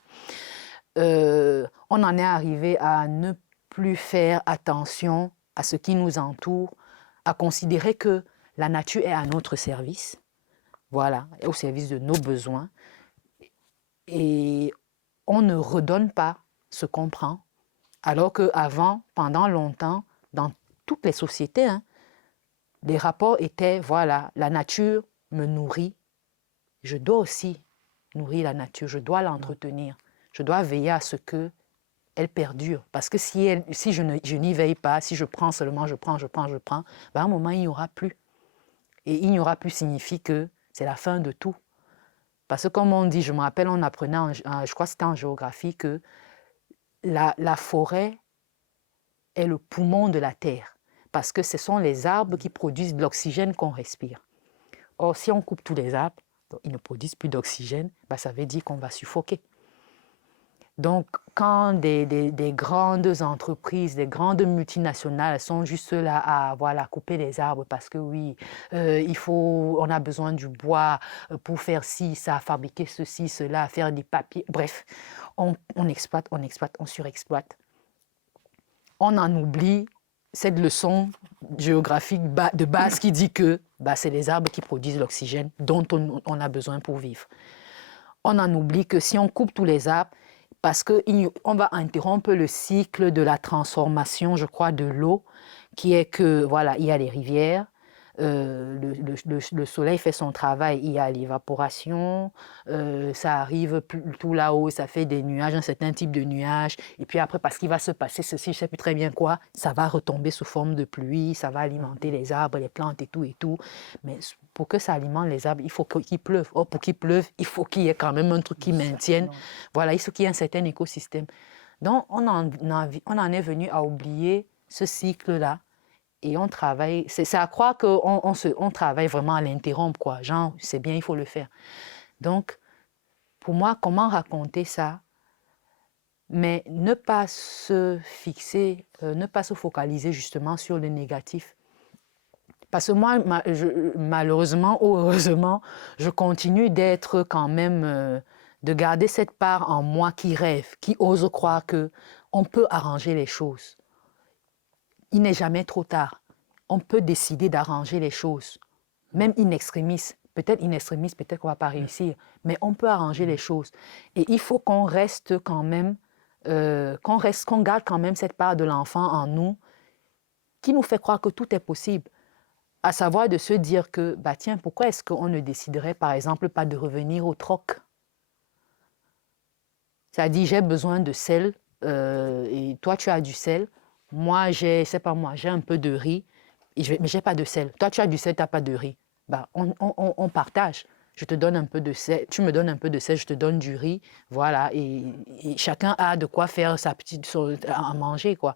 On en est arrivé à ne plus faire attention à ce qui nous entoure, à considérer que la nature est à notre service, voilà, au service de nos besoins, et on ne redonne pas ce qu'on prend, alors qu'avant, pendant longtemps, dans toutes les sociétés, hein, les rapports étaient, voilà, la nature me nourrit, je dois aussi nourrir la nature, je dois l'entretenir, je dois veiller à ce que elle perdure. Parce que si je n'y veille pas, si je prends seulement, je prends, ben à un moment, il n'y aura plus. Et il n'y aura plus signifie que c'est la fin de tout. Parce que comme on dit, je me rappelle, on apprenait, je crois que c'était en géographie, que la forêt est le poumon de la terre. Parce que ce sont les arbres qui produisent de l'oxygène qu'on respire. Or, si on coupe tous les arbres, donc ils ne produisent plus d'oxygène, ben ça veut dire qu'on va suffoquer. Donc, quand des grandes entreprises, des grandes multinationales sont juste là à voilà, couper les arbres parce que oui, on a besoin du bois pour faire ci, ça, fabriquer ceci, cela, faire du papier, bref, on exploite, on surexploite. On en oublie cette leçon géographique de base qui dit que c'est les arbres qui produisent l'oxygène dont on a besoin pour vivre. On en oublie que si on coupe tous les arbres, parce qu'on va interrompre le cycle de la transformation, je crois, de l'eau, qui est que, voilà, il y a les rivières, le soleil fait son travail, il y a l'évaporation, ça arrive tout là-haut, ça fait des nuages, un certain type de nuages, et puis après, parce qu'il va se passer ceci, je ne sais plus très bien quoi, ça va retomber sous forme de pluie, ça va alimenter les arbres, les plantes et tout, mais pour que ça alimente les arbres, il faut qu'il pleuve. Or, pour qu'il pleuve, il faut qu'il y ait quand même un truc qui maintienne. Voilà, il faut qu'il y ait un certain écosystème. Donc, on en est venu à oublier ce cycle-là. Et on travaille, c'est à croire qu'on travaille vraiment à l'interrompre, quoi. Genre, c'est bien, il faut le faire. Donc, pour moi, comment raconter ça? Mais ne pas se fixer, ne pas se focaliser justement sur le négatif. Parce que moi, malheureusement ou heureusement, je continue d'être quand même, de garder cette part en moi qui rêve, qui ose croire qu'on peut arranger les choses. Il n'est jamais trop tard. On peut décider d'arranger les choses, même in extremis. Peut-être in extremis, peut-être qu'on ne va pas réussir, mais on peut arranger les choses. Et il faut qu'on reste quand même, qu'on garde quand même cette part de l'enfant en nous qui nous fait croire que tout est possible. À savoir de se dire que, bah tiens, pourquoi est-ce qu'on ne déciderait par exemple pas de revenir au troc? C'est-à-dire, j'ai besoin de sel et toi tu as du sel. Moi, j'ai un peu de riz, mais je n'ai pas de sel. Toi, tu as du sel, tu n'as pas de riz. Bah, on partage. Je te donne un peu de sel, tu me donnes un peu de sel, je te donne du riz. Voilà, et chacun a de quoi faire sa petite à manger, quoi.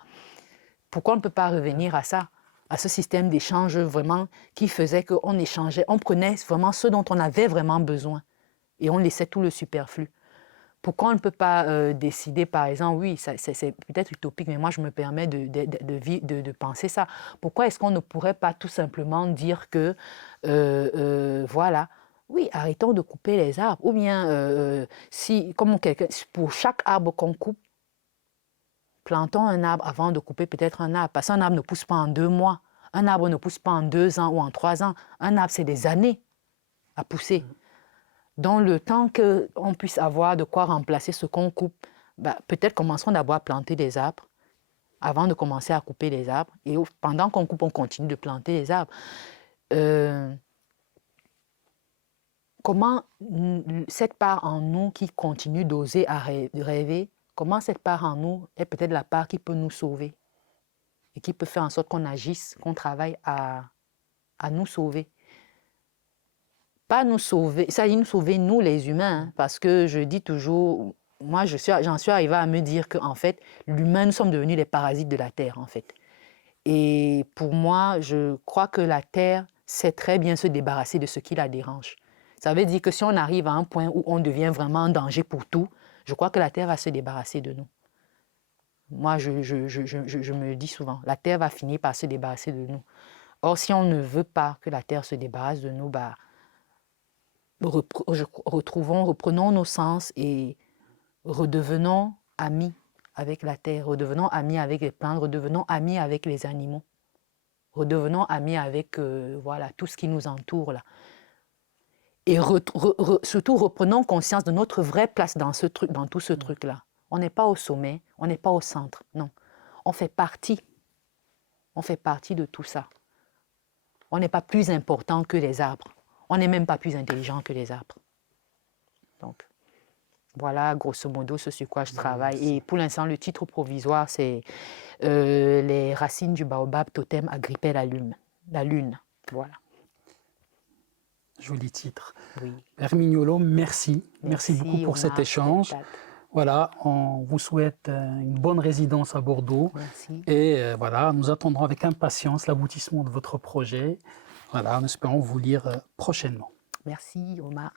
Pourquoi on ne peut pas revenir à ça, à ce système d'échange vraiment qui faisait qu'on échangeait, on prenait vraiment ce dont on avait vraiment besoin et on laissait tout le superflu. Pourquoi on ne peut pas décider, par exemple, oui, c'est peut-être utopique, mais moi je me permets de penser ça. Pourquoi est-ce qu'on ne pourrait pas tout simplement dire que, voilà, oui, arrêtons de couper les arbres. Ou bien, pour chaque arbre qu'on coupe, plantons un arbre avant de couper peut-être un arbre. Parce qu'un arbre ne pousse pas en 2 mois. Un arbre ne pousse pas en 2 ans ou en 3 ans. Un arbre, c'est des années à pousser. Dans le temps qu'on puisse avoir de quoi remplacer ce qu'on coupe, bah, peut-être commençons d'abord à planter des arbres avant de commencer à couper les arbres. Et pendant qu'on coupe, on continue de planter les arbres. Comment cette part en nous qui continue d'oser rêver, comment cette part en nous est peut-être la part qui peut nous sauver et qui peut faire en sorte qu'on agisse, qu'on travaille à nous sauver. Pas nous sauver, ça dit nous sauver, nous les humains, hein, parce que je dis toujours, moi j'en suis arrivée à me dire qu'en fait, l'humain, nous sommes devenus les parasites de la Terre, en fait. Et pour moi, je crois que la Terre sait très bien se débarrasser de ce qui la dérange. Ça veut dire que si on arrive à un point où on devient vraiment un danger pour tout, je crois que la Terre va se débarrasser de nous. Moi, je me le dis souvent, la Terre va finir par se débarrasser de nous. Or, si on ne veut pas que la Terre se débarrasse de nous, bah, reprenons nos sens et redevenons amis avec la terre, redevenons amis avec les plantes, redevenons amis avec les animaux, redevenons amis avec voilà, tout ce qui nous entoure là. Et surtout reprenons conscience de notre vraie place dans ce truc, dans tout ce truc-là. On n'est pas au sommet, on n'est pas au centre, non. On fait partie de tout ça. On n'est pas plus important que les arbres. On n'est même pas plus intelligent que les arbres. Donc, voilà, grosso modo, ce sur quoi je travaille. Et pour l'instant, le titre provisoire, c'est Les racines du baobab totem agrippaient la lune. La lune, voilà. Joli titre. Oui. Père Mignolo, merci. Merci beaucoup pour cet échange. Voilà, on vous souhaite une bonne résidence à Bordeaux. Merci. Et voilà, nous attendrons avec impatience l'aboutissement de votre projet. Voilà, nous espérons vous lire prochainement. Merci, Omar.